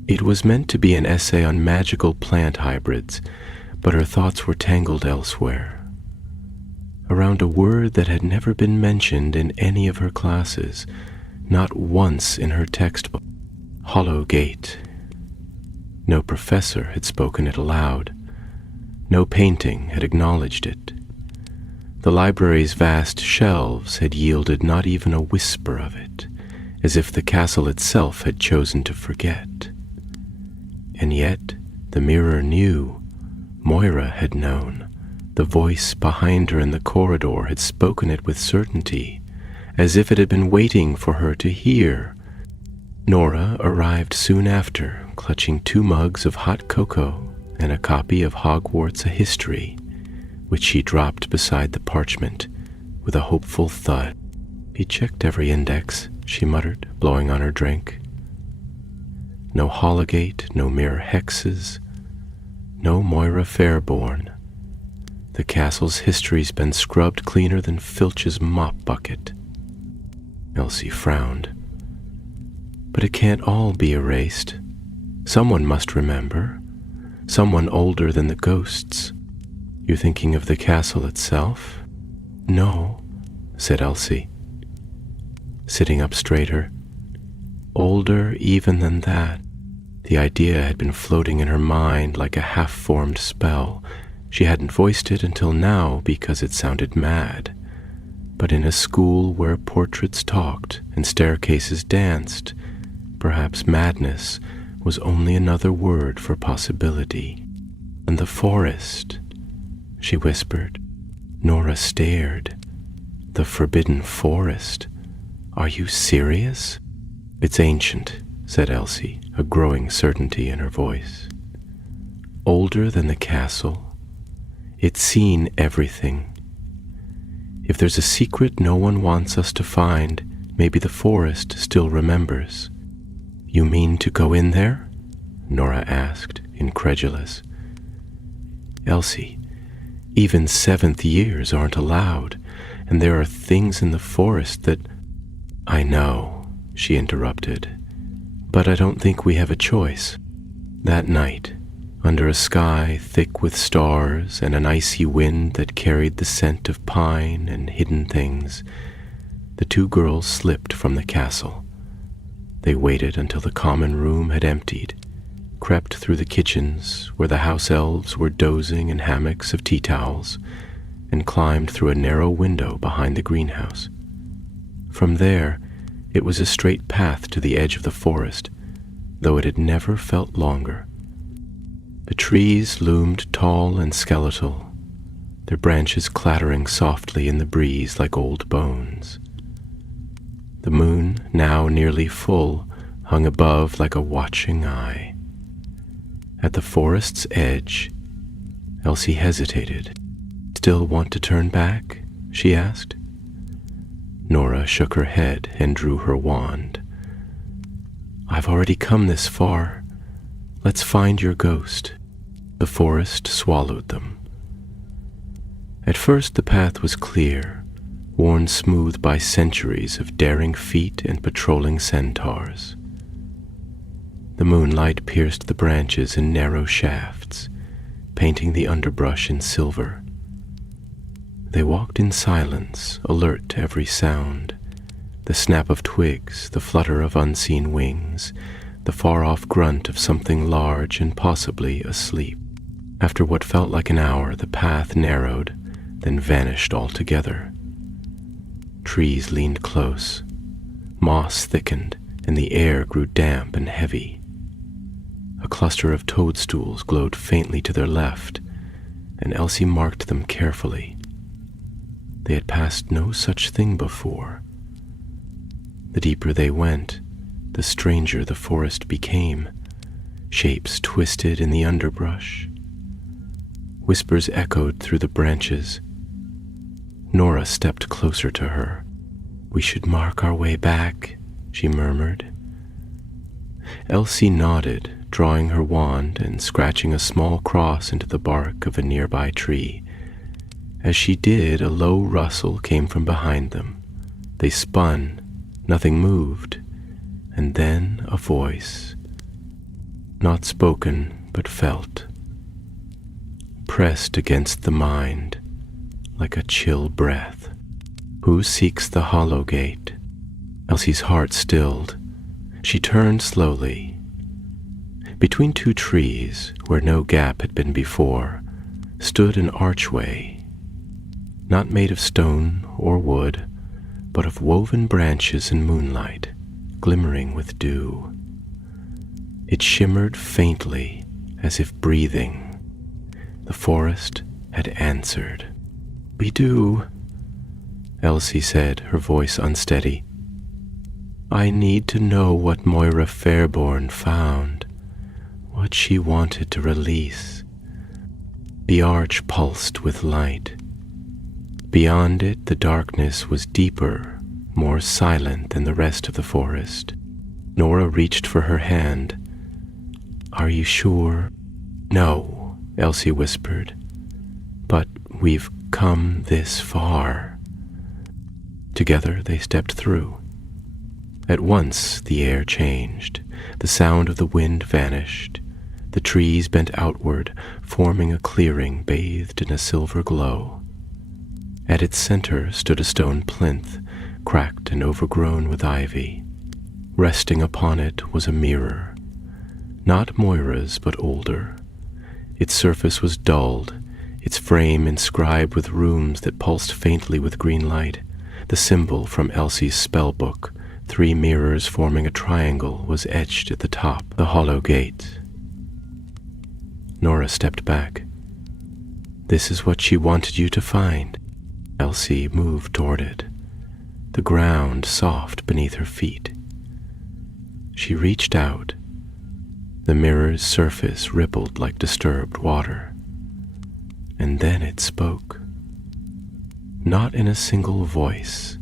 It was meant to be an essay on magical plant hybrids, but her thoughts were tangled elsewhere. Around a word that had never been mentioned in any of her classes, not once in her textbook. Hologate. No professor had spoken it aloud. No painting had acknowledged it. The library's vast shelves had yielded not even a whisper of it, as if the castle itself had chosen to forget. And yet, the mirror knew. Moira had known. The voice behind her in the corridor had spoken it with certainty, as if it had been waiting for her to hear. Nora arrived soon after, clutching 2 mugs of hot cocoa and a copy of Hogwarts: A History, which she dropped beside the parchment with a hopeful thud. He checked every index, she muttered, blowing on her drink. No Holligate, no mirror hexes, no Moira Fairborn. The castle's history's been scrubbed cleaner than Filch's mop bucket. Elsie frowned. But it can't all be erased. Someone must remember. Someone older than the ghosts. You thinking of the castle itself? No, said Elsie, sitting up straighter. Older even than that. The idea had been floating in her mind like a half-formed spell. She hadn't voiced it until now because it sounded mad. But in a school where portraits talked and staircases danced, perhaps madness was only another word for possibility. And the forest, she whispered. Nora stared. The forbidden forest. Are you serious? It's ancient, said Elsie, a growing certainty in her voice. Older than the castle. It's seen everything. If there's a secret no one wants us to find, maybe the forest still remembers. You mean to go in there? Nora asked, incredulous. Elsie, even 7th years aren't allowed, and there are things in the forest that... I know, she interrupted, but I don't think we have a choice. That night, under a sky thick with stars and an icy wind that carried the scent of pine and hidden things, the 2 girls slipped from the castle. They waited until the common room had emptied, crept through the kitchens where the house elves were dozing in hammocks of tea towels, and climbed through a narrow window behind the greenhouse. From there, it was a straight path to the edge of the forest, though it had never felt longer. The trees loomed tall and skeletal, their branches clattering softly in the breeze like old bones. The moon, now nearly full, hung above like a watching eye. At the forest's edge, Elsie hesitated. Still want to turn back? She asked. Nora shook her head and drew her wand. I've already come this far. Let's find your ghost. The forest swallowed them. At first the path was clear, worn smooth by centuries of daring feet and patrolling centaurs. The moonlight pierced the branches in narrow shafts, painting the underbrush in silver. They walked in silence, alert to every sound, the snap of twigs, the flutter of unseen wings, the far-off grunt of something large and possibly asleep. After what felt like an hour, the path narrowed, then vanished altogether. Trees leaned close, moss thickened, and the air grew damp and heavy. A cluster of toadstools glowed faintly to their left, and Elsie marked them carefully. They had passed no such thing before. The deeper they went, the stranger the forest became. Shapes twisted in the underbrush. Whispers echoed through the branches. Nora stepped closer to her. We should mark our way back, she murmured. Elsie nodded, drawing her wand and scratching a small cross into the bark of a nearby tree. As she did, a low rustle came from behind them. They spun, nothing moved, and then a voice, not spoken but felt, pressed against the mind like a chill breath. Who seeks the hollow gate? Elsie's heart stilled. She turned slowly. Between 2 trees, where no gap had been before, stood an archway, not made of stone or wood, but of woven branches and moonlight, glimmering with dew. It shimmered faintly, as if breathing. The forest had answered. We do, Elsie said, her voice unsteady. I need to know what Moira Fairborn found, what she wanted to release. The arch pulsed with light. Beyond it, the darkness was deeper, more silent than the rest of the forest. Nora reached for her hand. "Are you sure?" "No," Elsie whispered. "But we've come this far." Together they stepped through. At once the air changed. The sound of the wind vanished. The trees bent outward, forming a clearing bathed in a silver glow. At its center stood a stone plinth, cracked and overgrown with ivy. Resting upon it was a mirror, not Moira's but older. Its surface was dulled, its frame inscribed with runes that pulsed faintly with green light. The symbol from Elsie's spell book, 3 mirrors forming a triangle, was etched at the top, the hollow gate. Nora stepped back. "This is what she wanted you to find." Elsie moved toward it, the ground soft beneath her feet. She reached out. The mirror's surface rippled like disturbed water. And then it spoke. Not in a single voice,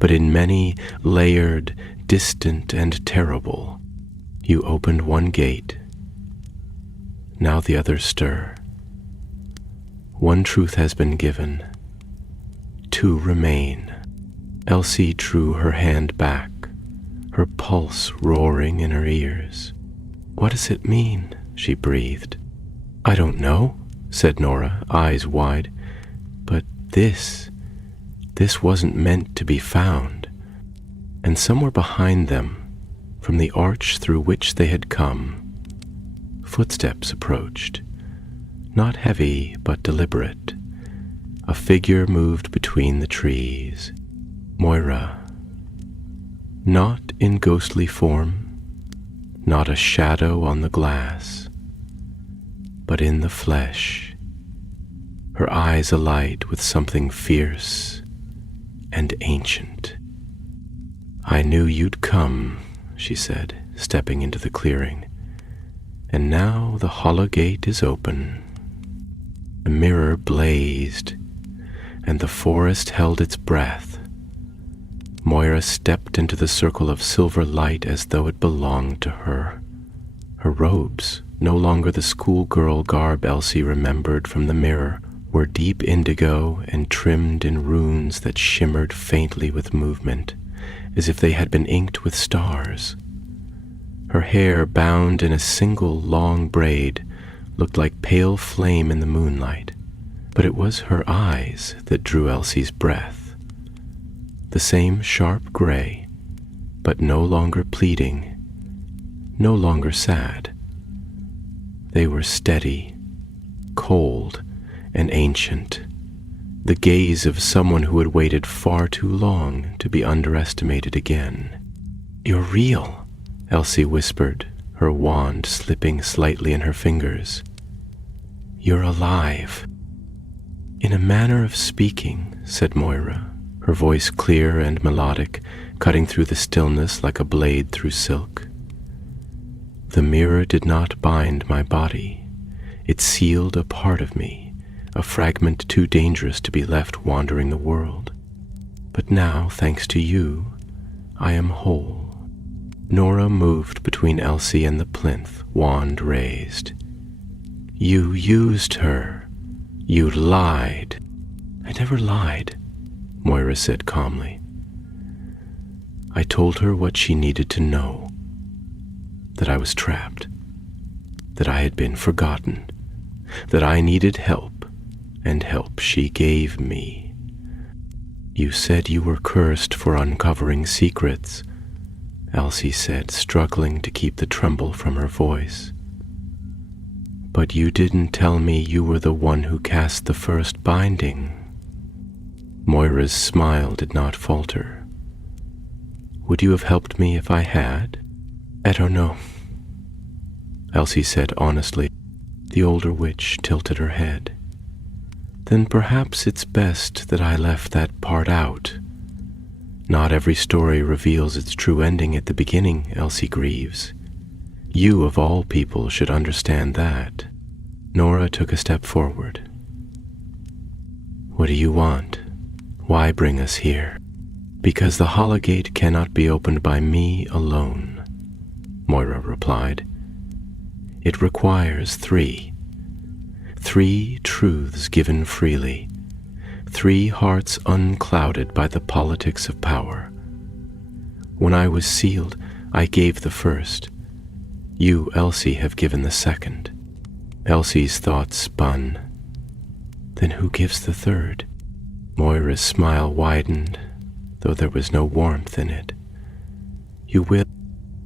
but in many, layered, distant, and terrible. You opened one gate. Now the others stir. One truth has been given. 2 remain. Elsie drew her hand back, her pulse roaring in her ears. "What does it mean?" she breathed. "I don't know," said Nora, eyes wide. "But this wasn't meant to be found." And somewhere behind them, from the arch through which they had come, footsteps approached, not heavy but deliberate. A figure moved between the trees. Moira. Not in ghostly form, not a shadow on the glass, but in the flesh, her eyes alight with something fierce and ancient. "I knew you'd come," she said, stepping into the clearing. "And now the hollow gate is open." The mirror blazed, and the forest held its breath. Moira stepped into the circle of silver light as though it belonged to her. Her robes, no longer the schoolgirl garb Elsie remembered from the mirror, were deep indigo and trimmed in runes that shimmered faintly with movement, as if they had been inked with stars. Her hair, bound in a single long braid, looked like pale flame in the moonlight, but it was her eyes that drew Elsie's breath. The same sharp gray, but no longer pleading, no longer sad. They were steady, cold, and ancient, the gaze of someone who had waited far too long to be underestimated again. "You're real," Elsie whispered, her wand slipping slightly in her fingers. "You're alive." "In a manner of speaking," said Moira, her voice clear and melodic, cutting through the stillness like a blade through silk. "The mirror did not bind my body. It sealed a part of me, a fragment too dangerous to be left wandering the world. But now, thanks to you, I am whole." Nora moved between Elsie and the plinth, wand raised. "You used her. You lied." "I never lied," Moira said calmly. "I told her what she needed to know, that I was trapped, that I had been forgotten, that I needed help, and help she gave me. You said you were cursed for uncovering secrets," Elsie said, struggling to keep the tremble from her voice. "But you didn't tell me you were the one who cast the first binding." Moira's smile did not falter. "Would you have helped me if I had?" "I don't know," Elsie said honestly. The older witch tilted her head. "Then perhaps it's best that I left that part out. Not every story reveals its true ending at the beginning, Elsie grieves. You, of all people, should understand that. Nora took a step forward. What do you want? Why bring us here? Because the Hologate cannot be opened by me alone, Moira replied. It requires three truths given freely, 3 hearts unclouded by the politics of power. When I was sealed, I gave the first. You, Elsie, have given the second. Elsie's thoughts spun. Then who gives the third? Moira's smile widened, though there was no warmth in it. You will.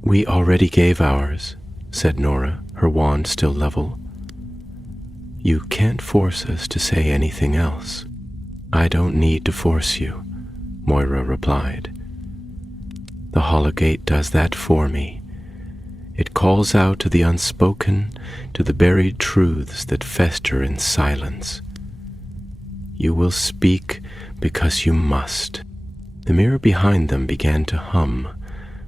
We already gave ours, said Nora, her wand still level. You can't force us to say anything else. I don't need to force you, Moira replied. The Hologate does that for me. It calls out to the unspoken, to the buried truths that fester in silence. You will speak because you must. The mirror behind them began to hum,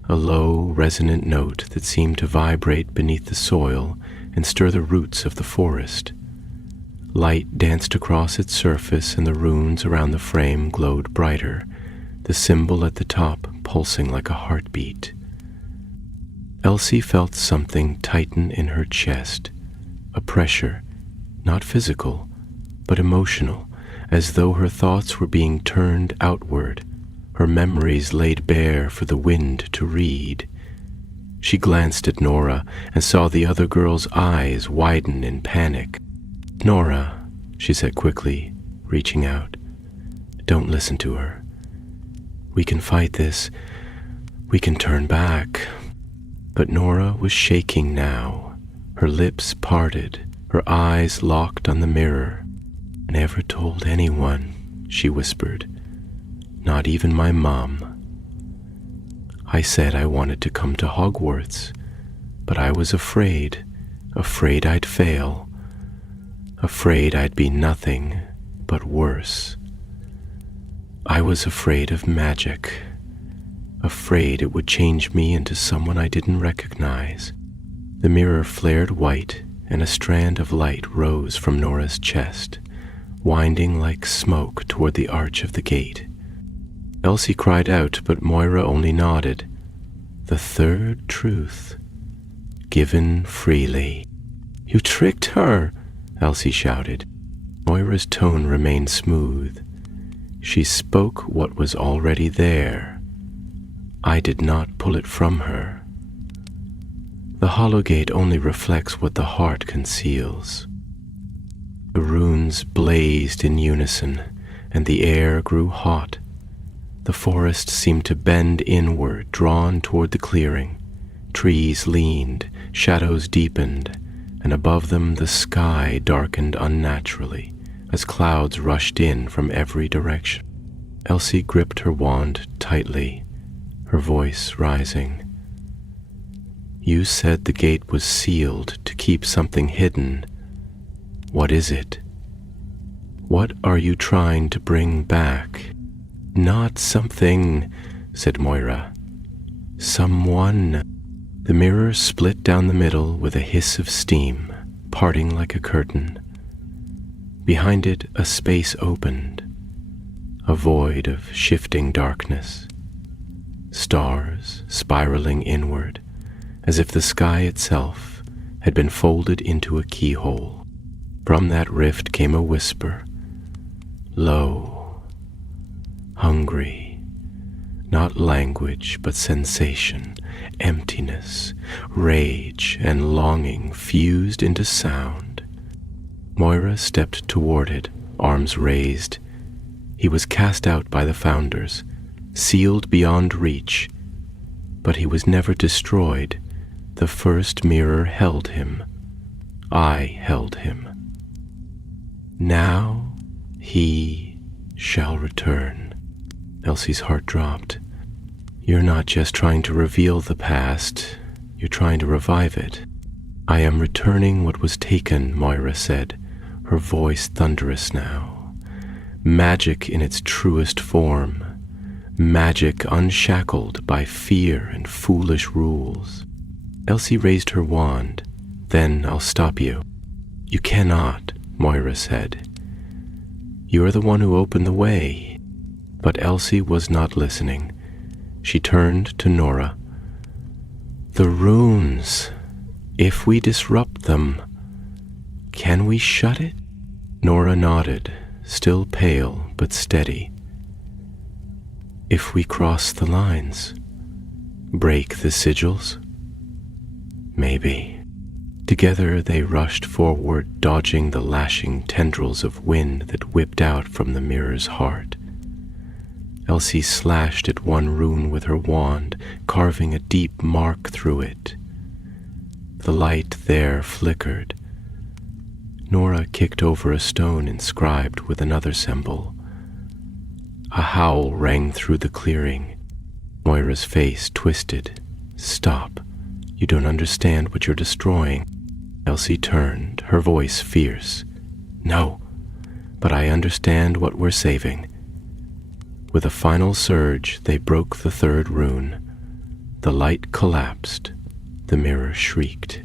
a low, resonant note that seemed to vibrate beneath the soil and stir the roots of the forest. Light danced across its surface and the runes around the frame glowed brighter, the symbol at the top pulsing like a heartbeat. Elsie felt something tighten in her chest, a pressure, not physical, but emotional, as though her thoughts were being turned outward, her memories laid bare for the wind to read. She glanced at Nora and saw the other girl's eyes widen in panic. Nora, she said quickly, reaching out. Don't listen to her. We can fight this. We can turn back. But Nora was shaking now, her lips parted, her eyes locked on the mirror. Never told anyone, she whispered. Not even my mom. I said I wanted to come to Hogwarts, but I was afraid I'd fail. Afraid I'd be nothing but worse. I was afraid of magic, afraid it would change me into someone I didn't recognize. The mirror flared white, and a strand of light rose from Nora's chest, winding like smoke toward the arch of the gate. Elsie cried out, but Moira only nodded. The third truth, given freely. You tricked her, Elsie shouted. Moira's tone remained smooth. She spoke what was already there. I did not pull it from her. The Hologate only reflects what the heart conceals. The runes blazed in unison, and the air grew hot. The forest seemed to bend inward, drawn toward the clearing. Trees leaned, shadows deepened, and above them the sky darkened unnaturally as clouds rushed in from every direction. Elsie gripped her wand tightly, her voice rising. You said the gate was sealed to keep something hidden. What is it? What are you trying to bring back? Not something, said Moira. Someone. The mirror split down the middle with a hiss of steam, parting like a curtain. Behind it, a space opened, a void of shifting darkness. Stars spiraling inward, as if the sky itself had been folded into a keyhole. From that rift came a whisper, low, hungry, not language but sensation, emptiness, rage, and longing fused into sound. Moira stepped toward it, arms raised. He was cast out by the Founders, sealed beyond reach, but he was never destroyed. The first mirror held him. I held him. Now he shall return. Elsie's heart dropped. You're not just trying to reveal the past, you're trying to revive it. I am returning what was taken, Moira said, her voice thunderous now. Magic in its truest form. magic unshackled by fear and foolish rules. Elsie raised her wand. "Then I'll stop you." "You cannot," Moira said. "You are the one who opened the way." But Elsie was not listening. She turned to Nora. "The runes. If we disrupt them, can we shut it?" Nora nodded, still pale but steady. "If we cross the lines, break the sigils? Maybe." Together they rushed forward, dodging the lashing tendrils of wind that whipped out from the mirror's heart. Elsie slashed at one rune with her wand, carving a deep mark through it. The light there flickered. Nora kicked over a stone inscribed with another symbol. A howl rang through the clearing. Moira's face twisted. "Stop. You don't understand what you're destroying." Elsie turned, her voice fierce. "No, but I understand what we're saving." With a final surge, they broke the third rune. The light collapsed, the mirror shrieked,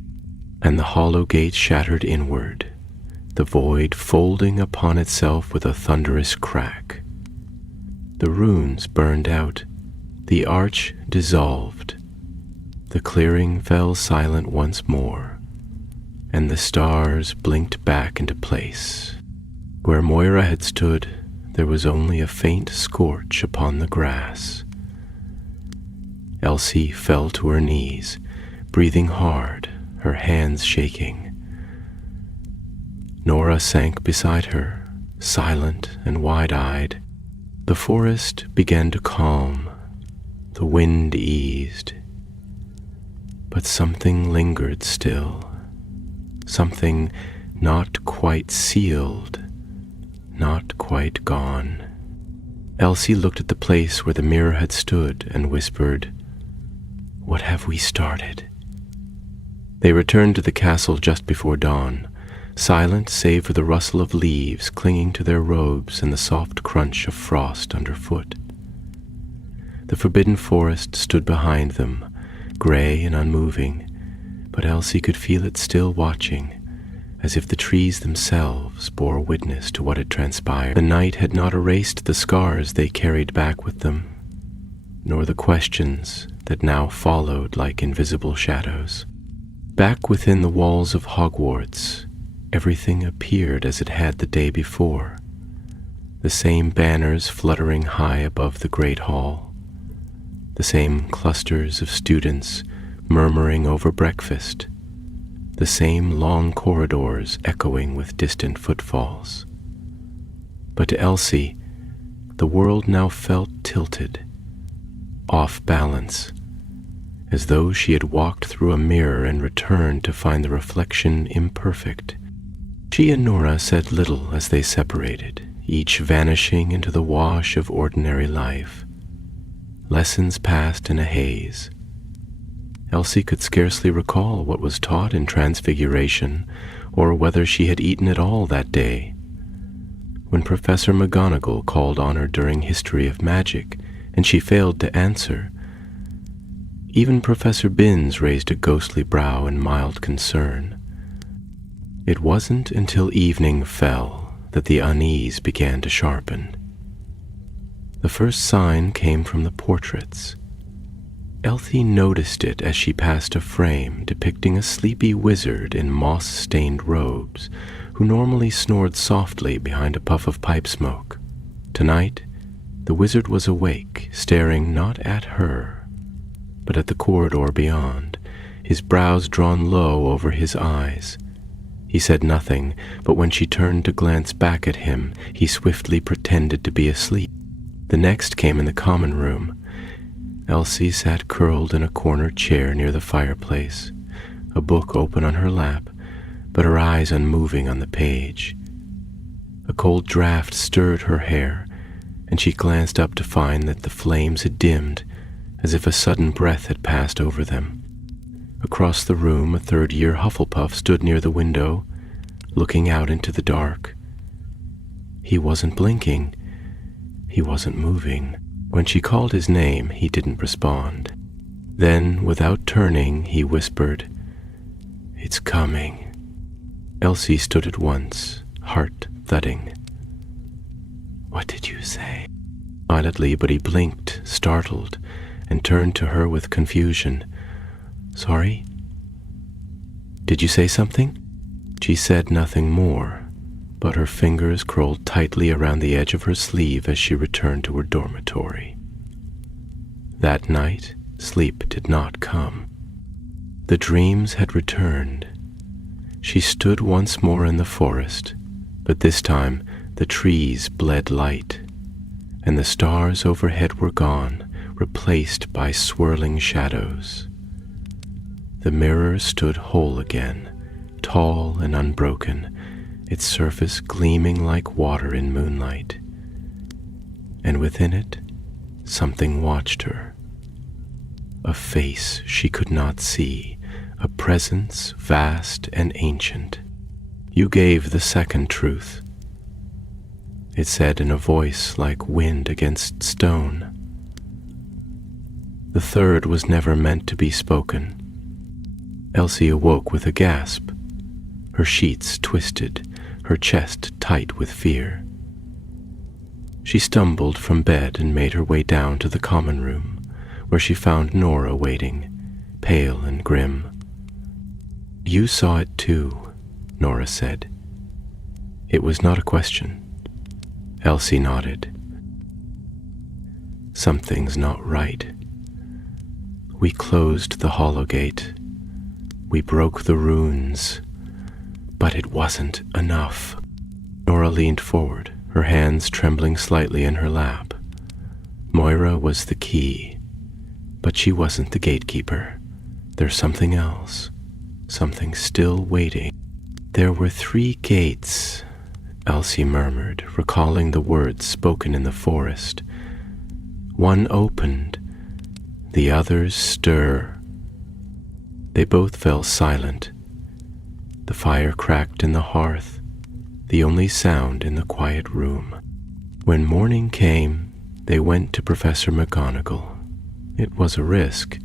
and the hollow gate shattered inward, the void folding upon itself with a thunderous crack. The runes burned out, the arch dissolved. The clearing fell silent once more, and the stars blinked back into place. Where Moira had stood, there was only a faint scorch upon the grass. Elsie fell to her knees, breathing hard, her hands shaking. Nora sank beside her, silent and wide-eyed. The forest began to calm, the wind eased, but something lingered still, something not quite sealed, not quite gone. Elsie looked at the place where the mirror had stood and whispered, "What have we started?" They returned to the castle just before dawn, silent save for the rustle of leaves clinging to their robes and the soft crunch of frost underfoot. The forbidden forest stood behind them, gray and unmoving, but Elsie could feel it still watching, as if the trees themselves bore witness to what had transpired. The night had not erased the scars they carried back with them, nor the questions that now followed like invisible shadows. Back within the walls of Hogwarts, everything appeared as it had the day before. The same banners fluttering high above the great hall, the same clusters of students murmuring over breakfast, the same long corridors echoing with distant footfalls. But to Elsie, the world now felt tilted, off balance, as though she had walked through a mirror and returned to find the reflection imperfect. She and Nora said little as they separated, each vanishing into the wash of ordinary life. Lessons passed in a haze. Elsie could scarcely recall what was taught in Transfiguration, or whether she had eaten at all that day. When Professor McGonagall called on her during History of Magic, and she failed to answer, even Professor Binns raised a ghostly brow in mild concern. It wasn't until evening fell that the unease began to sharpen. The first sign came from the portraits. Elsie noticed it as she passed a frame depicting a sleepy wizard in moss-stained robes who normally snored softly behind a puff of pipe smoke. Tonight, the wizard was awake, staring not at her, but at the corridor beyond, his brows drawn low over his eyes. He said nothing, but when she turned to glance back at him, he swiftly pretended to be asleep. The next came in the common room. Elsie sat curled in a corner chair near the fireplace, a book open on her lap, but her eyes unmoving on the page. A cold draft stirred her hair, and she glanced up to find that the flames had dimmed, as if a sudden breath had passed over them. Across the room, a third-year Hufflepuff stood near the window, looking out into the dark. He wasn't blinking. He wasn't moving. When she called his name, he didn't respond. Then, without turning, he whispered, "It's coming." Elsie stood at once, heart thudding. "What did you say?" Silently, but he blinked, startled, and turned to her with confusion. "Sorry? Did you say something?" She said nothing more, but her fingers curled tightly around the edge of her sleeve as she returned to her dormitory. That night, sleep did not come. The dreams had returned. She stood once more in the forest, but this time the trees bled light, and the stars overhead were gone, replaced by swirling shadows. The mirror stood whole again, tall and unbroken, its surface gleaming like water in moonlight. And within it, something watched her. A face she could not see, a presence vast and ancient. "You gave the second truth," it said in a voice like wind against stone. "The third was never meant to be spoken." Elsie awoke with a gasp, her sheets twisted, her chest tight with fear. She stumbled from bed and made her way down to the common room, where she found Nora waiting, pale and grim. "You saw it too," Nora said. It was not a question. Elsie nodded. "Something's not right. We closed the hollow gate. We broke the runes. But it wasn't enough." Nora leaned forward, her hands trembling slightly in her lap. Moira was the key, but she wasn't the gatekeeper. There's something else, something still waiting. "There were 3 gates," Elsie murmured, recalling the words spoken in the forest. "One opened, the others stir." They both fell silent. The fire cracked in the hearth, the only sound in the quiet room. When morning came, they went to Professor McGonagall. It was a risk,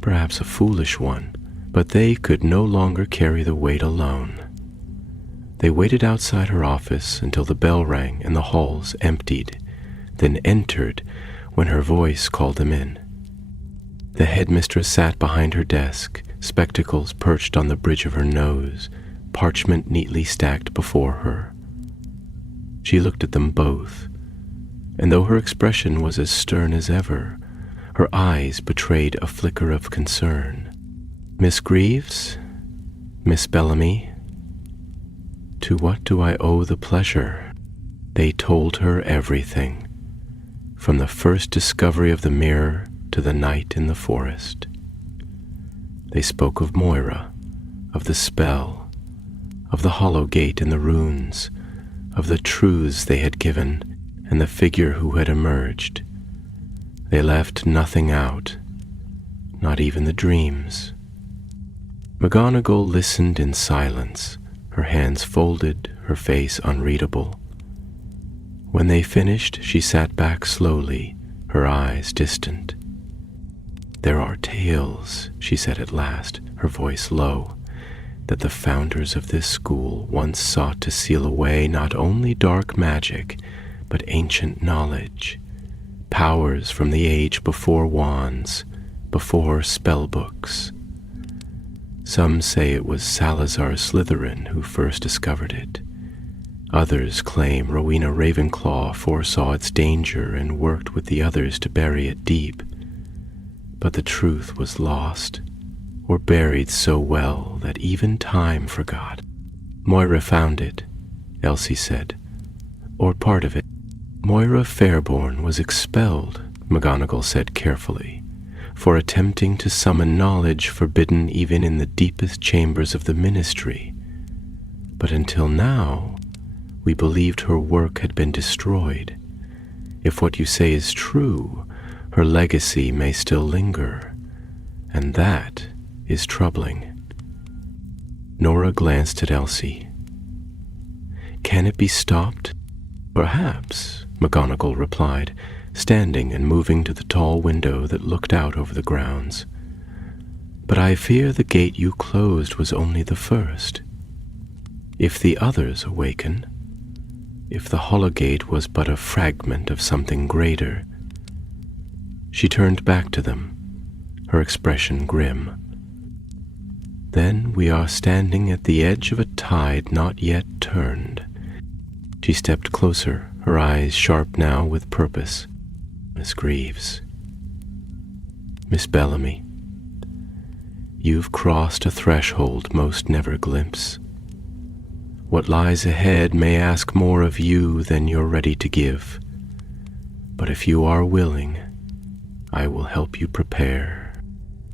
perhaps a foolish one, but they could no longer carry the weight alone. They waited outside her office until the bell rang and the halls emptied, then entered when her voice called them in. The headmistress sat behind her desk, spectacles perched on the bridge of her nose, parchment neatly stacked before her. She looked at them both, and though her expression was as stern as ever, her eyes betrayed a flicker of concern. "Miss Greaves? Miss Bellamy? To what do I owe the pleasure?" They told her everything, from the first discovery of the mirror to the night in the forest. They spoke of Moira, of the spell, of the hollow gate and the runes, of the truths they had given and the figure who had emerged. They left nothing out, not even the dreams. McGonagall listened in silence, her hands folded, her face unreadable. When they finished, she sat back slowly, her eyes distant. "There are tales," she said at last, her voice low, "that the founders of this school once sought to seal away not only dark magic, but ancient knowledge, powers from the age before wands, before spellbooks. Some say it was Salazar Slytherin who first discovered it. Others claim Rowena Ravenclaw foresaw its danger and worked with the others to bury it deep. But the truth was lost, or buried so well that even time forgot." "Moira found it," Elsie said, "or part of it." "Moira Fairborn was expelled," McGonagall said carefully, "for attempting to summon knowledge forbidden even in the deepest chambers of the Ministry. But until now, we believed her work had been destroyed. If what you say is true, her legacy may still linger, and that is troubling." Nora glanced at Elsie. "Can it be stopped?" "Perhaps," McGonagall replied, standing and moving to the tall window that looked out over the grounds. "But I fear the gate you closed was only the first. If the others awaken, if the hologate was but a fragment of something greater." She turned back to them, her expression grim. "Then we are standing at the edge of a tide not yet turned." She stepped closer, her eyes sharp now with purpose. "Miss Greaves, Miss Bellamy, you've crossed a threshold most never glimpse. What lies ahead may ask more of you than you're ready to give. But if you are willing, I will help you prepare."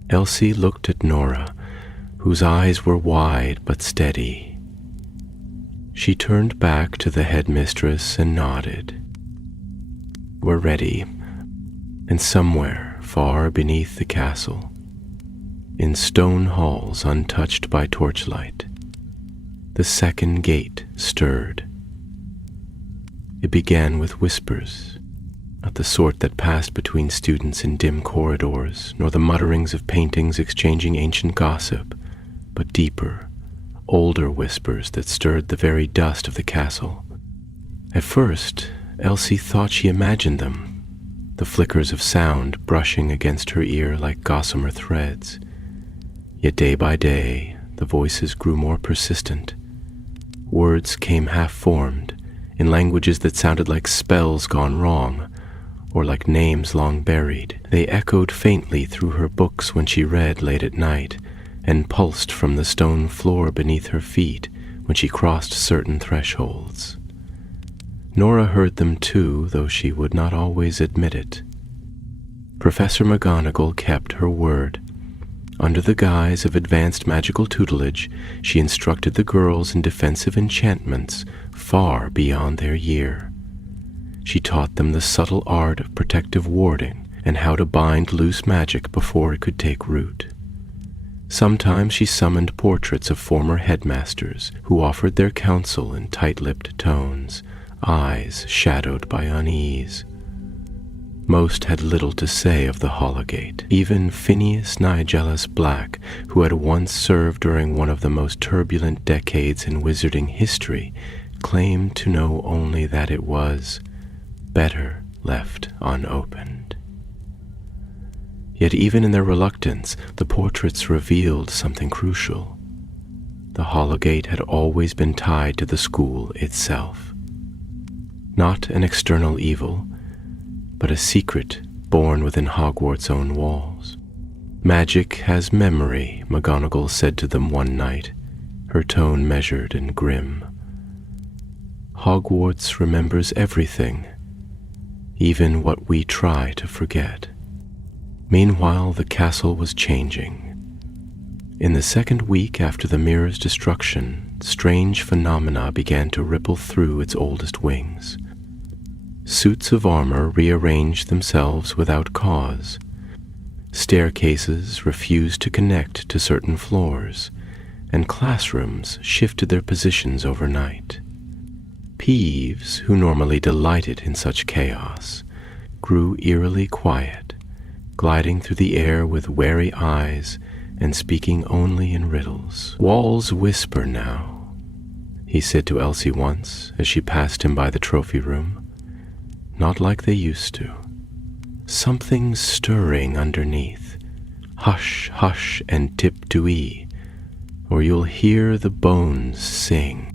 Elsie looked at Nora, whose eyes were wide but steady. She turned back to the headmistress and nodded. "We're ready, and somewhere far beneath the castle, in stone halls untouched by torchlight, the second gate stirred. It began with whispers, not the sort that passed between students in dim corridors, nor the mutterings of paintings exchanging ancient gossip, but deeper, older whispers that stirred the very dust of the castle. At first, Elsie thought she imagined them, the flickers of sound brushing against her ear like gossamer threads. Yet day by day, the voices grew more persistent. Words came half-formed, in languages that sounded like spells gone wrong, or like names long buried. They echoed faintly through her books when she read late at night, and pulsed from the stone floor beneath her feet when she crossed certain thresholds. Nora heard them too, though she would not always admit it. Professor McGonagall kept her word. Under the guise of advanced magical tutelage, she instructed the girls in defensive enchantments far beyond their year. She taught them the subtle art of protective warding and how to bind loose magic before it could take root. Sometimes she summoned portraits of former headmasters who offered their counsel in tight-lipped tones, eyes shadowed by unease. Most had little to say of the Hologate. Even Phineas Nigellus Black, who had once served during one of the most turbulent decades in wizarding history, claimed to know only that it was better left unopened. Yet even in their reluctance, the portraits revealed something crucial. The Hologate had always been tied to the school itself. Not an external evil, but a secret born within Hogwarts' own walls. "Magic has memory," McGonagall said to them one night, her tone measured and grim. "Hogwarts remembers everything, even what we try to forget." Meanwhile, the castle was changing. In the second week after the mirror's destruction, strange phenomena began to ripple through its oldest wings. Suits of armor rearranged themselves without cause. Staircases refused to connect to certain floors, and classrooms shifted their positions overnight. Peeves, who normally delighted in such chaos, grew eerily quiet, gliding through the air with wary eyes and speaking only in riddles. "Walls whisper now," he said to Elsie once as she passed him by the trophy room. "Not like they used to. Something's stirring underneath. Hush, hush, and tip-to-ee, or you'll hear the bones sing."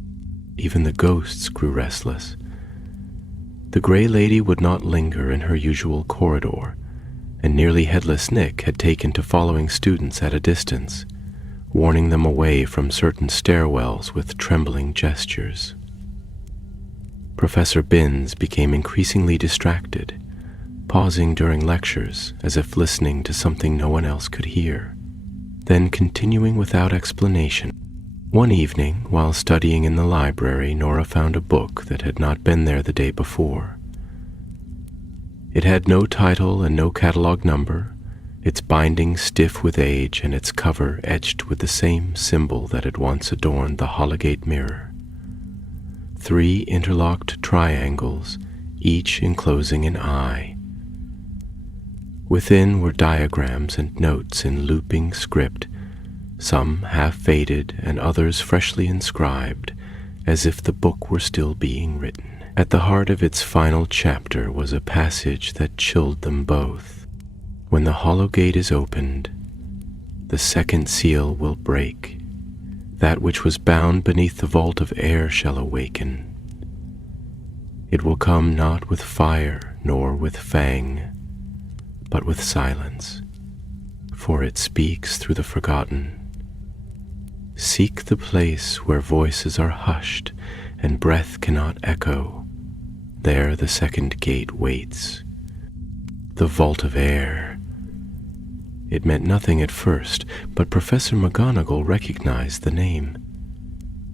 Even the ghosts grew restless. The Grey Lady would not linger in her usual corridor, and nearly Headless Nick had taken to following students at a distance, warning them away from certain stairwells with trembling gestures. Professor Binns became increasingly distracted, pausing during lectures as if listening to something no one else could hear, then continuing without explanation. One evening, while studying in the library, Nora found a book that had not been there the day before. It had no title and no catalog number, its binding stiff with age and its cover etched with the same symbol that had once adorned the Hologate mirror. 3 interlocked triangles, each enclosing an eye, Within were diagrams and notes in looping script, some half-faded and others freshly inscribed, as if the book were still being written. At the heart of its final chapter was a passage that chilled them both. When the hollow gate is opened, the second seal will break. That which was bound beneath the vault of air shall awaken. It will come not with fire nor with fang, but with silence, for it speaks through the forgotten. Seek the place where voices are hushed and breath cannot echo. There the second gate waits. The vault of air. It meant nothing at first, but Professor McGonagall recognized the name.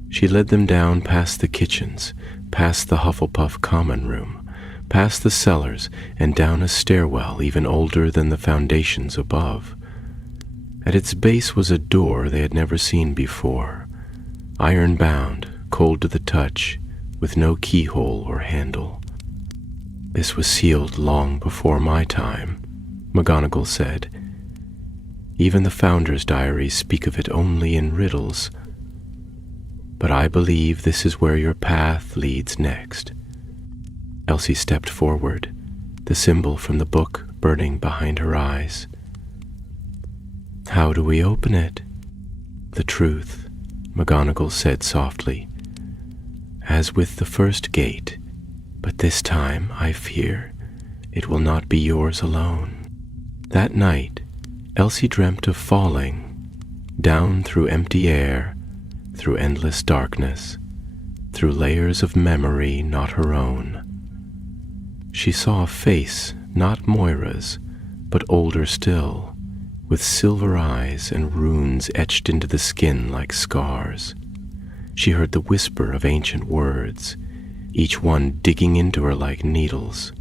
She led them down past the kitchens, past the Hufflepuff common room, past the cellars, and down a stairwell even older than the foundations above. At its base was a door they had never seen before, iron-bound, cold to the touch, with no keyhole or handle. This was sealed long before my time, McGonagall said. Even the Founder's diaries speak of it only in riddles. But I believe this is where your path leads next. Elsie stepped forward, the symbol from the book burning behind her eyes. How do we open it? The truth, McGonagall said softly. As with the first gate, but this time, I fear, it will not be yours alone. That night, Elsie dreamt of falling, down through empty air, through endless darkness, through layers of memory not her own. She saw a face, not Moira's, but older still, with silver eyes and runes etched into the skin like scars. She heard the whisper of ancient words, each one digging into her like needles.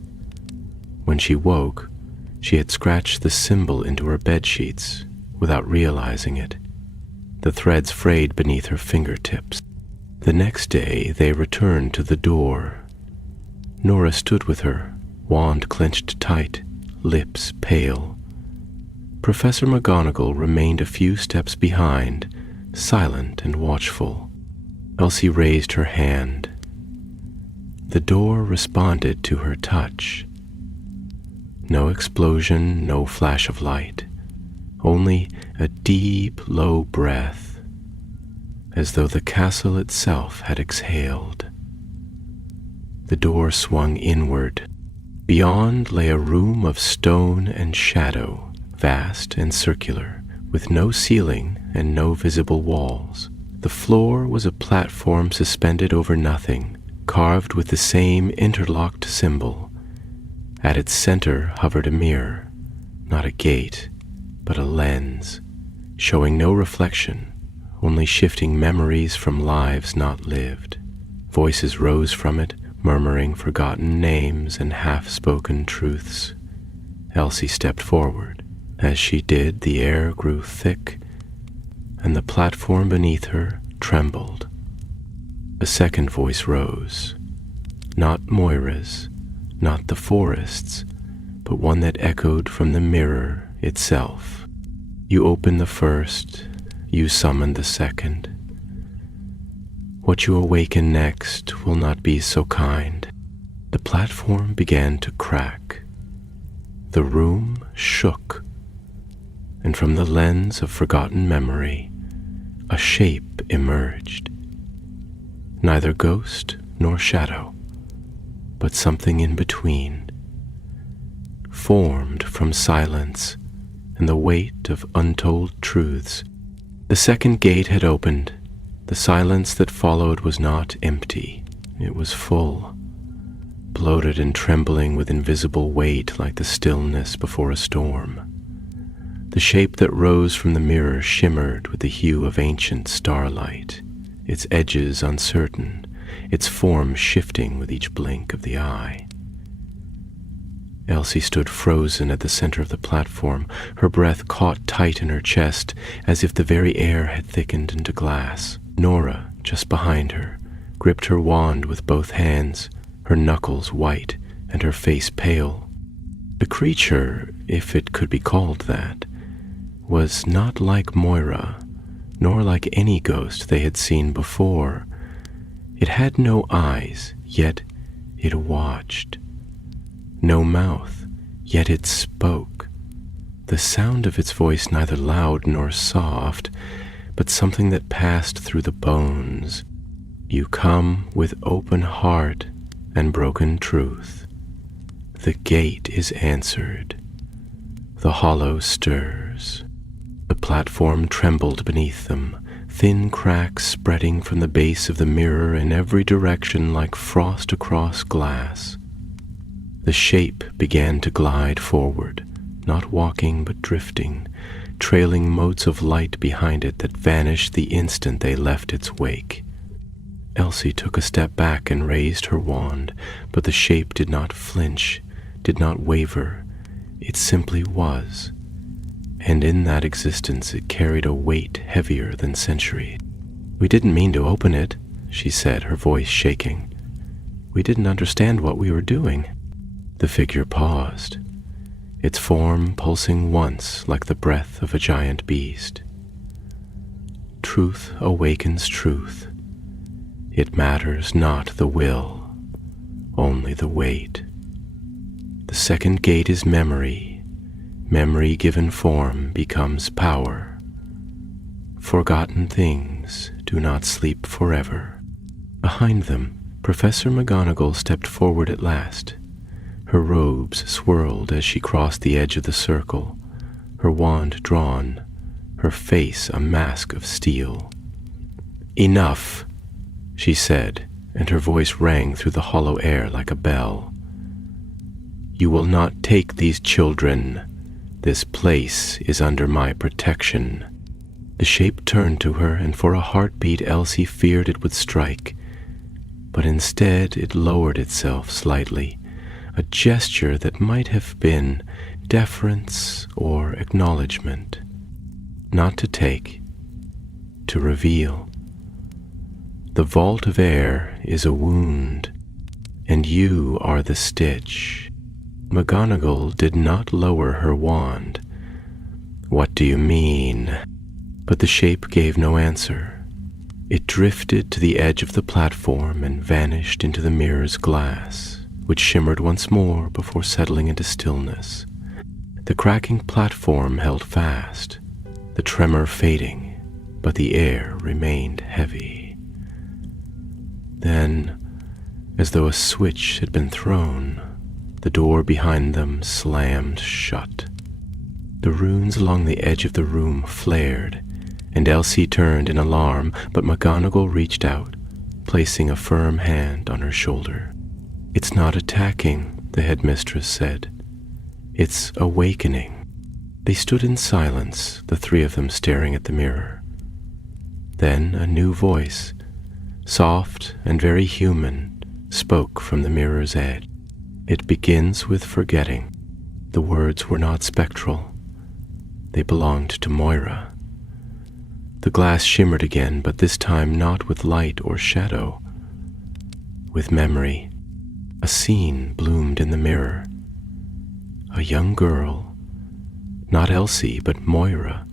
When she woke, she had scratched the symbol into her bedsheets without realizing it. The threads frayed beneath her fingertips. The next day they returned to the door. Nora stood with her, wand clenched tight, lips pale. Professor McGonagall remained a few steps behind, silent and watchful. Elsie raised her hand. The door responded to her touch. No explosion, no flash of light, only a deep, low breath, as though the castle itself had exhaled. The door swung inward. Beyond lay a room of stone and shadow, vast and circular, with no ceiling and no visible walls. The floor was a platform suspended over nothing, carved with the same interlocked symbol. At its center hovered a mirror, not a gate, but a lens, showing no reflection, only shifting memories from lives not lived. Voices rose from it, murmuring forgotten names and half-spoken truths. Elsie stepped forward. As she did, the air grew thick, and the platform beneath her trembled. A second voice rose, not Moira's, not the forest's, but one that echoed from the mirror itself. You open the first, you summon the second. What you awaken next will not be so kind. The platform began to crack. The room shook, and from the lens of forgotten memory, a shape emerged. Neither ghost nor shadow, but something in between, formed from silence and the weight of untold truths. The second gate had opened. The silence that followed was not empty. It was full, bloated and trembling with invisible weight like the stillness before a storm. The shape that rose from the mirror shimmered with the hue of ancient starlight, its edges uncertain, its form shifting with each blink of the eye. Elsie stood frozen at the center of the platform, her breath caught tight in her chest, as if the very air had thickened into glass. Nora, just behind her, gripped her wand with both hands, her knuckles white and her face pale. The creature, if it could be called that, was not like Moira, nor like any ghost they had seen before. It had no eyes, yet it watched. No mouth, yet it spoke. The sound of its voice neither loud nor soft, but something that passed through the bones. You come with open heart and broken truth. The gate is answered. The hollow stirs. The platform trembled beneath them, thin cracks spreading from the base of the mirror in every direction like frost across glass. The shape began to glide forward, not walking but drifting, trailing motes of light behind it that vanished the instant they left its wake. Elsie took a step back and raised her wand, but the shape did not flinch, did not waver. It simply was. And in that existence it carried a weight heavier than centuries. "We didn't mean to open it," she said, her voice shaking. "We didn't understand what we were doing." The figure paused, its form pulsing once like the breath of a giant beast. Truth awakens truth. It matters not the will, only the weight. The second gate is memory. Memory given form becomes power. Forgotten things do not sleep forever. Behind them, Professor McGonagall stepped forward at last. Her robes swirled as she crossed the edge of the circle, her wand drawn, her face a mask of steel. "Enough," she said, and her voice rang through the hollow air like a bell. "You will not take these children. This place is under my protection." The shape turned to her, and for a heartbeat Elsie feared it would strike. But instead it lowered itself slightly, a gesture that might have been deference or acknowledgement. Not to take, to reveal. The vault of air is a wound, and you are the stitch. McGonagall did not lower her wand. "What do you mean?" But the shape gave no answer. It drifted to the edge of the platform and vanished into the mirror's glass, which shimmered once more before settling into stillness. The cracking platform held fast, the tremor fading, but the air remained heavy. Then, as though a switch had been thrown, the door behind them slammed shut. The runes along the edge of the room flared, and Elsie turned in alarm, but McGonagall reached out, placing a firm hand on her shoulder. "It's not attacking," the headmistress said. "It's awakening." They stood in silence, the three of them staring at the mirror. Then a new voice, soft and very human, spoke from the mirror's edge. "It begins with forgetting." The words were not spectral. They belonged to Moira. The glass shimmered again, but this time not with light or shadow, with memory. A scene bloomed in the mirror. A young girl, not Elsie but Moira,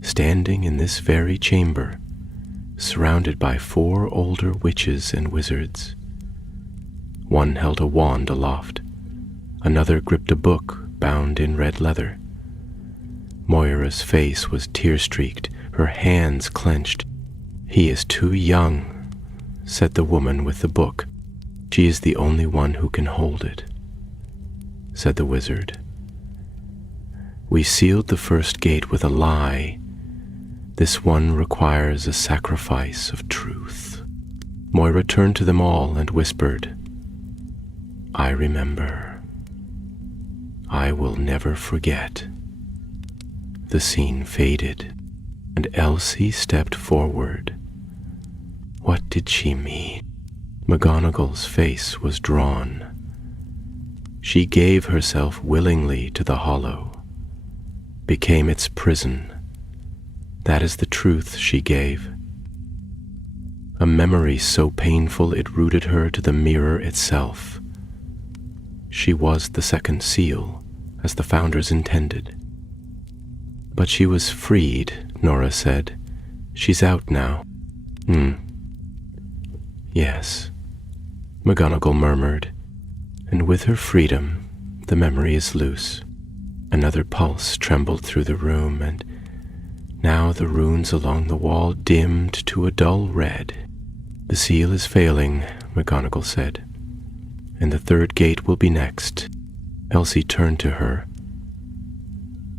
standing in this very chamber, surrounded by 4 older witches and wizards. One held a wand aloft. Another gripped a book bound in red leather. Moira's face was tear-streaked, her hands clenched. "He is too young," said the woman with the book. "She is the only one who can hold it," said the wizard. "We sealed the first gate with a lie. This one requires a sacrifice of truth." Moira turned to them all and whispered, "I remember. I will never forget." The scene faded, and Elsie stepped forward. What did she mean? McGonagall's face was drawn. She gave herself willingly to the hollow, became its prison. That is the truth she gave. A memory so painful it rooted her to the mirror itself. She was the second seal, as the founders intended. But she was freed, Nora said. She's out now. Yes, McGonagall murmured, and with her freedom, the memory is loose. Another pulse trembled through the room, and now the runes along the wall dimmed to a dull red. The seal is failing, McGonagall said, and the third gate will be next. Elsie turned to her.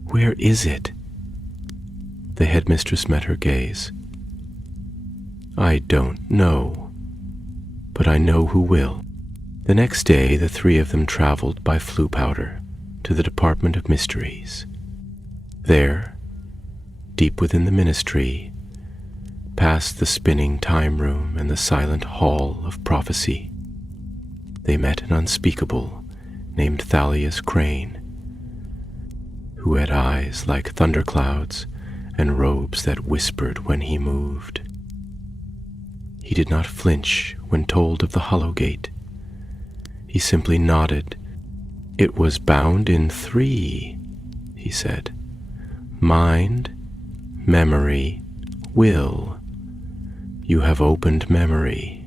Where is it? The headmistress met her gaze. I don't know, but I know who will. The next day, the three of them traveled by Floo powder to the Department of Mysteries. There, deep within the Ministry, past the spinning time room and the silent hall of prophecy, they met an unspeakable named Thalius Crane, who had eyes like thunderclouds and robes that whispered when he moved. He did not flinch when told of the Hollow Gate. He simply nodded. It was bound in 3, he said. Mind, memory, will. You have opened memory.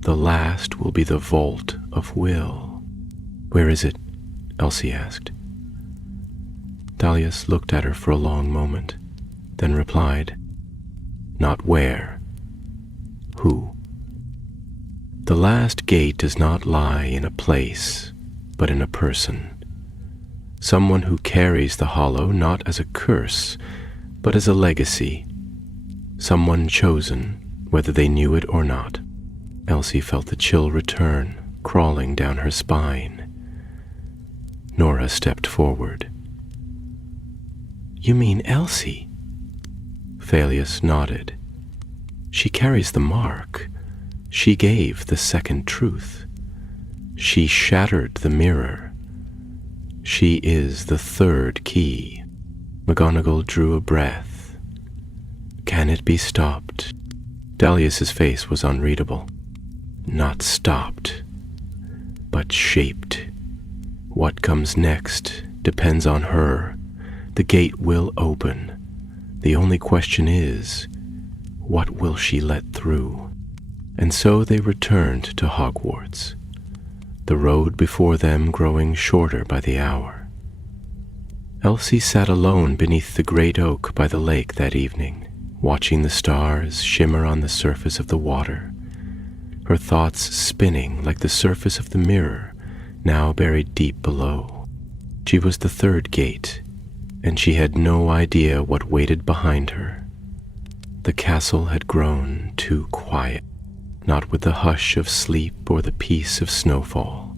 The last will be the vault of will. Where is it? Elsie asked. Thalius looked at her for a long moment, then replied, Not where. Who? The last gate does not lie in a place, but in a person. Someone who carries the hollow not as a curse, but as a legacy. Someone chosen, whether they knew it or not. Elsie felt the chill return, crawling down her spine. Nora stepped forward. You mean Elsie? Thalius nodded. She carries the mark. She gave the second truth. She shattered the mirror. She is the third key. McGonagall drew a breath. Can it be stopped? Dalius's face was unreadable. Not stopped, but shaped. What comes next depends on her. The gate will open. The only question is, what will she let through? And so they returned to Hogwarts, the road before them growing shorter by the hour. Elsie sat alone beneath the great oak by the lake that evening, watching the stars shimmer on the surface of the water, her thoughts spinning like the surface of the mirror, now buried deep below. She was the third gate, and she had no idea what waited behind her. The castle had grown too quiet, not with the hush of sleep or the peace of snowfall,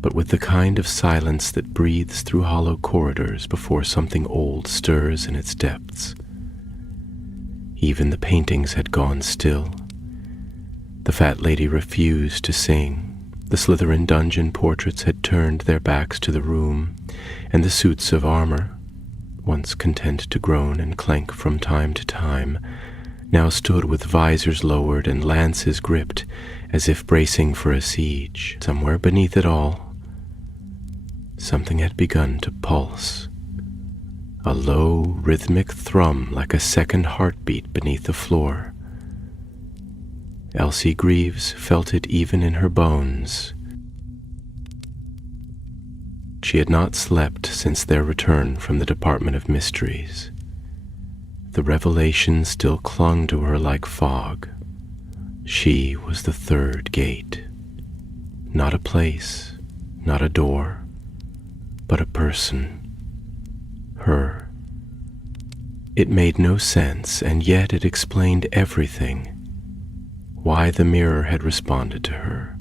but with the kind of silence that breathes through hollow corridors before something old stirs in its depths. Even the paintings had gone still. The fat lady refused to sing. The Slytherin dungeon portraits had turned their backs to the room, and the suits of armor, once content to groan and clank from time to time, now stood with visors lowered and lances gripped, as if bracing for a siege. Somewhere beneath it all, something had begun to pulse. A low, rhythmic thrum like a second heartbeat beneath the floor. Elsie Greaves felt it even in her bones. She had not slept since their return from the Department of Mysteries. The revelation still clung to her like fog. She was the third gate. Not a place, not a door, but a person. Her. It made no sense, and yet it explained everything. Why the mirror had responded to her.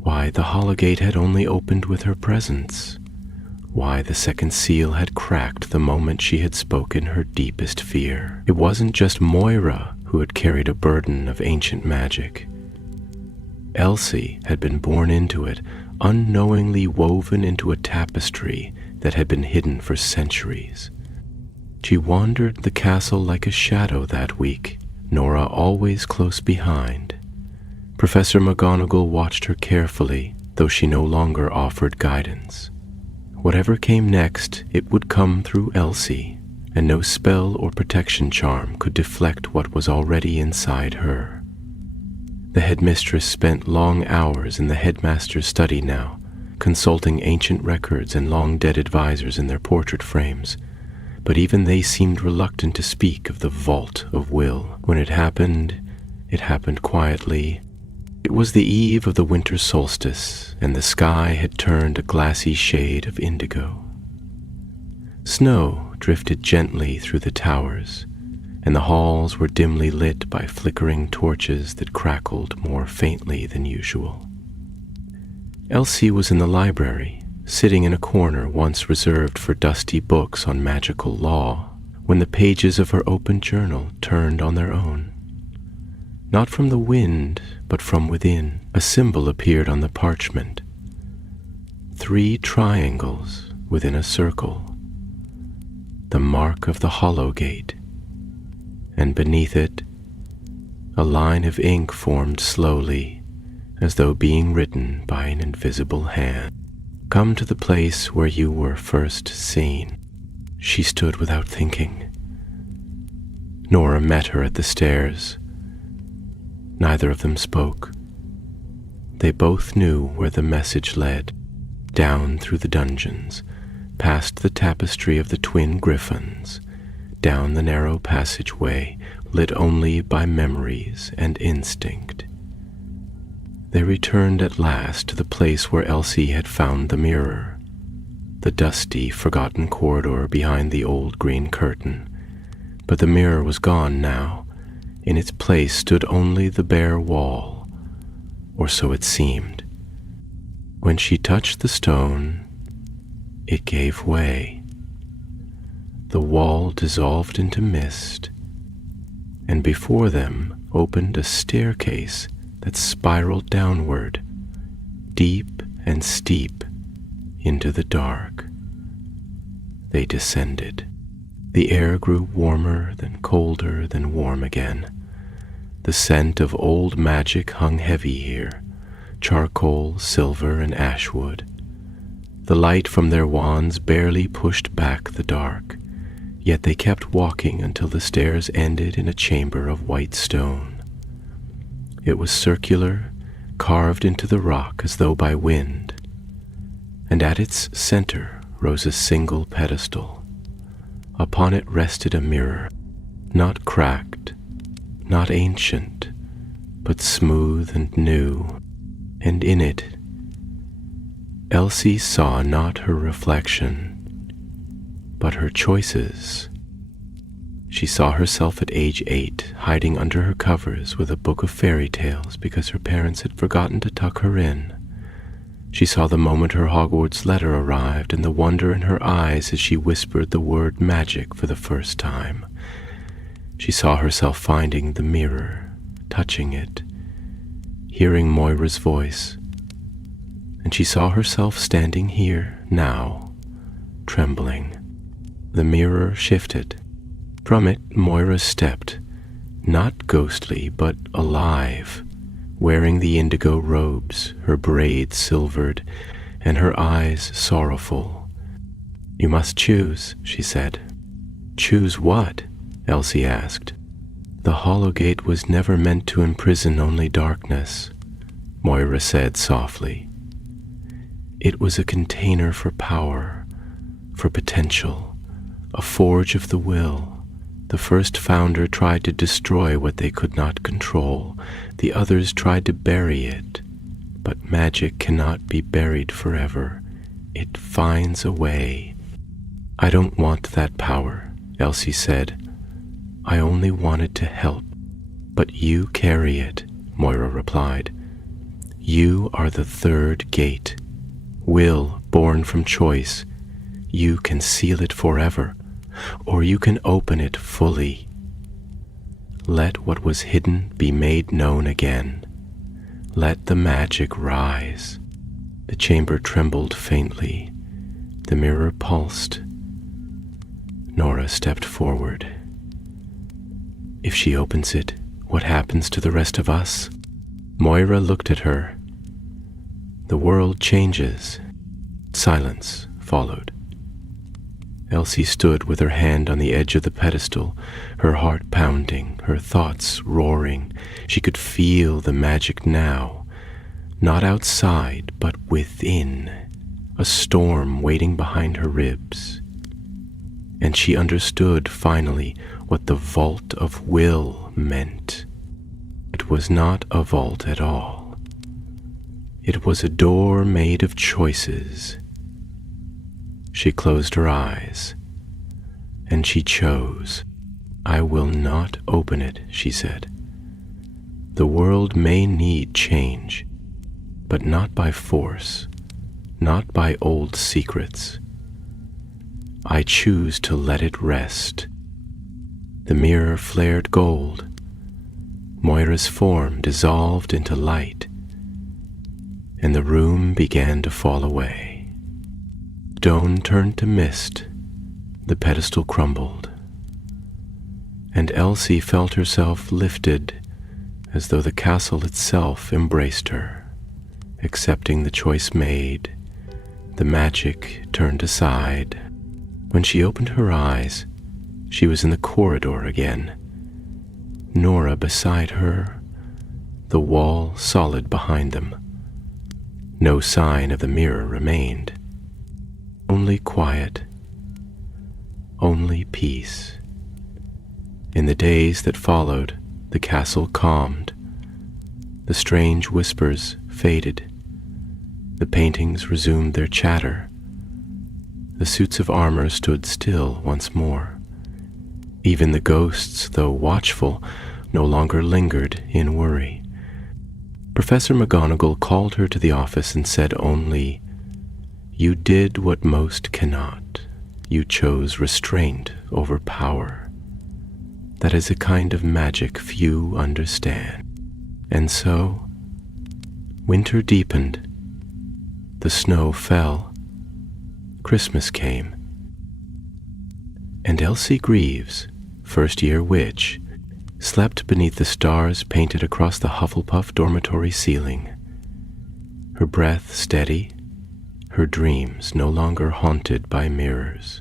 Why the Hollow Gate had only opened with her presence. Why the second seal had cracked the moment she had spoken her deepest fear. It wasn't just Moira who had carried a burden of ancient magic. Elsie had been born into it, unknowingly woven into a tapestry that had been hidden for centuries. She wandered the castle like a shadow that week, Nora always close behind. Professor McGonagall watched her carefully, though she no longer offered guidance. Whatever came next, it would come through Elsie, and no spell or protection charm could deflect what was already inside her. The headmistress spent long hours in the headmaster's study now, consulting ancient records and long-dead advisors in their portrait frames, but even they seemed reluctant to speak of the vault of will. When it happened quietly. It was the eve of the winter solstice, and the sky had turned a glassy shade of indigo. Snow drifted gently through the towers, and the halls were dimly lit by flickering torches that crackled more faintly than usual. Elsie was in the library, sitting in a corner once reserved for dusty books on magical law, when the pages of her open journal turned on their own. Not from the wind, but from within, a symbol appeared on the parchment. 3 triangles within a circle, the mark of the hollow gate, and beneath it, a line of ink formed slowly, as though being written by an invisible hand. Come to the place where you were first seen. She stood without thinking. Nora met her at the stairs. Neither of them spoke. They both knew where the message led, down through the dungeons, past the tapestry of the twin griffins, down the narrow passageway lit only by memories and instinct. They returned at last to the place where Elsie had found the mirror, the dusty, forgotten corridor behind the old green curtain. But the mirror was gone now. In its place stood only the bare wall, or so it seemed. When she touched the stone, it gave way. The wall dissolved into mist, and before them opened a staircase that spiraled downward, deep and steep, into the dark. They descended. The air grew warmer, then colder, then warm again. The scent of old magic hung heavy here, charcoal, silver, and ashwood. The light from their wands barely pushed back the dark, yet they kept walking until the stairs ended in a chamber of white stone. It was circular, carved into the rock as though by wind, and at its center rose a single pedestal. Upon it rested a mirror, not cracked, not ancient, but smooth and new, and in it, Elsie saw not her reflection, but her choices. She saw herself at age 8, hiding under her covers with a book of fairy tales because her parents had forgotten to tuck her in. She saw the moment her Hogwarts letter arrived and the wonder in her eyes as she whispered the word magic for the first time. She saw herself finding the mirror, touching it, hearing Moira's voice, and she saw herself standing here now, trembling. The mirror shifted. From it, Moira stepped, not ghostly, but alive, wearing the indigo robes, her braids silvered, and her eyes sorrowful. "You must choose," she said. "Choose what?" Elsie asked. "The hollow gate was never meant to imprison only darkness," Moira said softly. "It was a container for power, for potential, a forge of the will. The first founder tried to destroy what they could not control. The others tried to bury it. But magic cannot be buried forever. It finds a way." "I don't want that power," Elsie said. "I only wanted to help." "But you carry it," Moira replied. "You are the third gate. Will born from choice. You can seal it forever, or you can open it fully. Let what was hidden be made known again. Let the magic rise." The chamber trembled faintly. The mirror pulsed. Nora stepped forward. "If she opens it, what happens to the rest of us?" Moira looked at her. "The world changes." Silence followed. Elsie stood with her hand on the edge of the pedestal, her heart pounding, her thoughts roaring. She could feel the magic now, not outside, but within, a storm waiting behind her ribs. And she understood finally what the vault of will meant. It was not a vault at all. It was a door made of choices. She closed her eyes, and she chose. "I will not open it," she said. "The world may need change, but not by force, not by old secrets. I choose to let it rest." The mirror flared gold. Moira's form dissolved into light, and the room began to fall away. Stone turned to mist, the pedestal crumbled, and Elsie felt herself lifted as though the castle itself embraced her, accepting the choice made. The magic turned aside. When she opened her eyes, she was in the corridor again. Nora beside her, the wall solid behind them. No sign of the mirror remained. Only quiet, only peace. In the days that followed, the castle calmed. The strange whispers faded. The paintings resumed their chatter. The suits of armor stood still once more. Even the ghosts, though watchful, no longer lingered in worry. Professor McGonagall called her to the office and said only, "You did what most cannot. You chose restraint over power. That is a kind of magic few understand." And so, winter deepened. The snow fell. Christmas came. And Elsie Greaves, first-year witch, slept beneath the stars painted across the Hufflepuff dormitory ceiling. Her breath steady, her dreams no longer haunted by mirrors.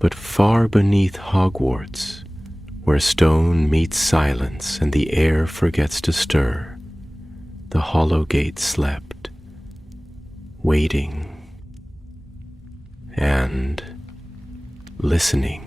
But far beneath Hogwarts, where stone meets silence and the air forgets to stir, the hollow gate slept, waiting and listening.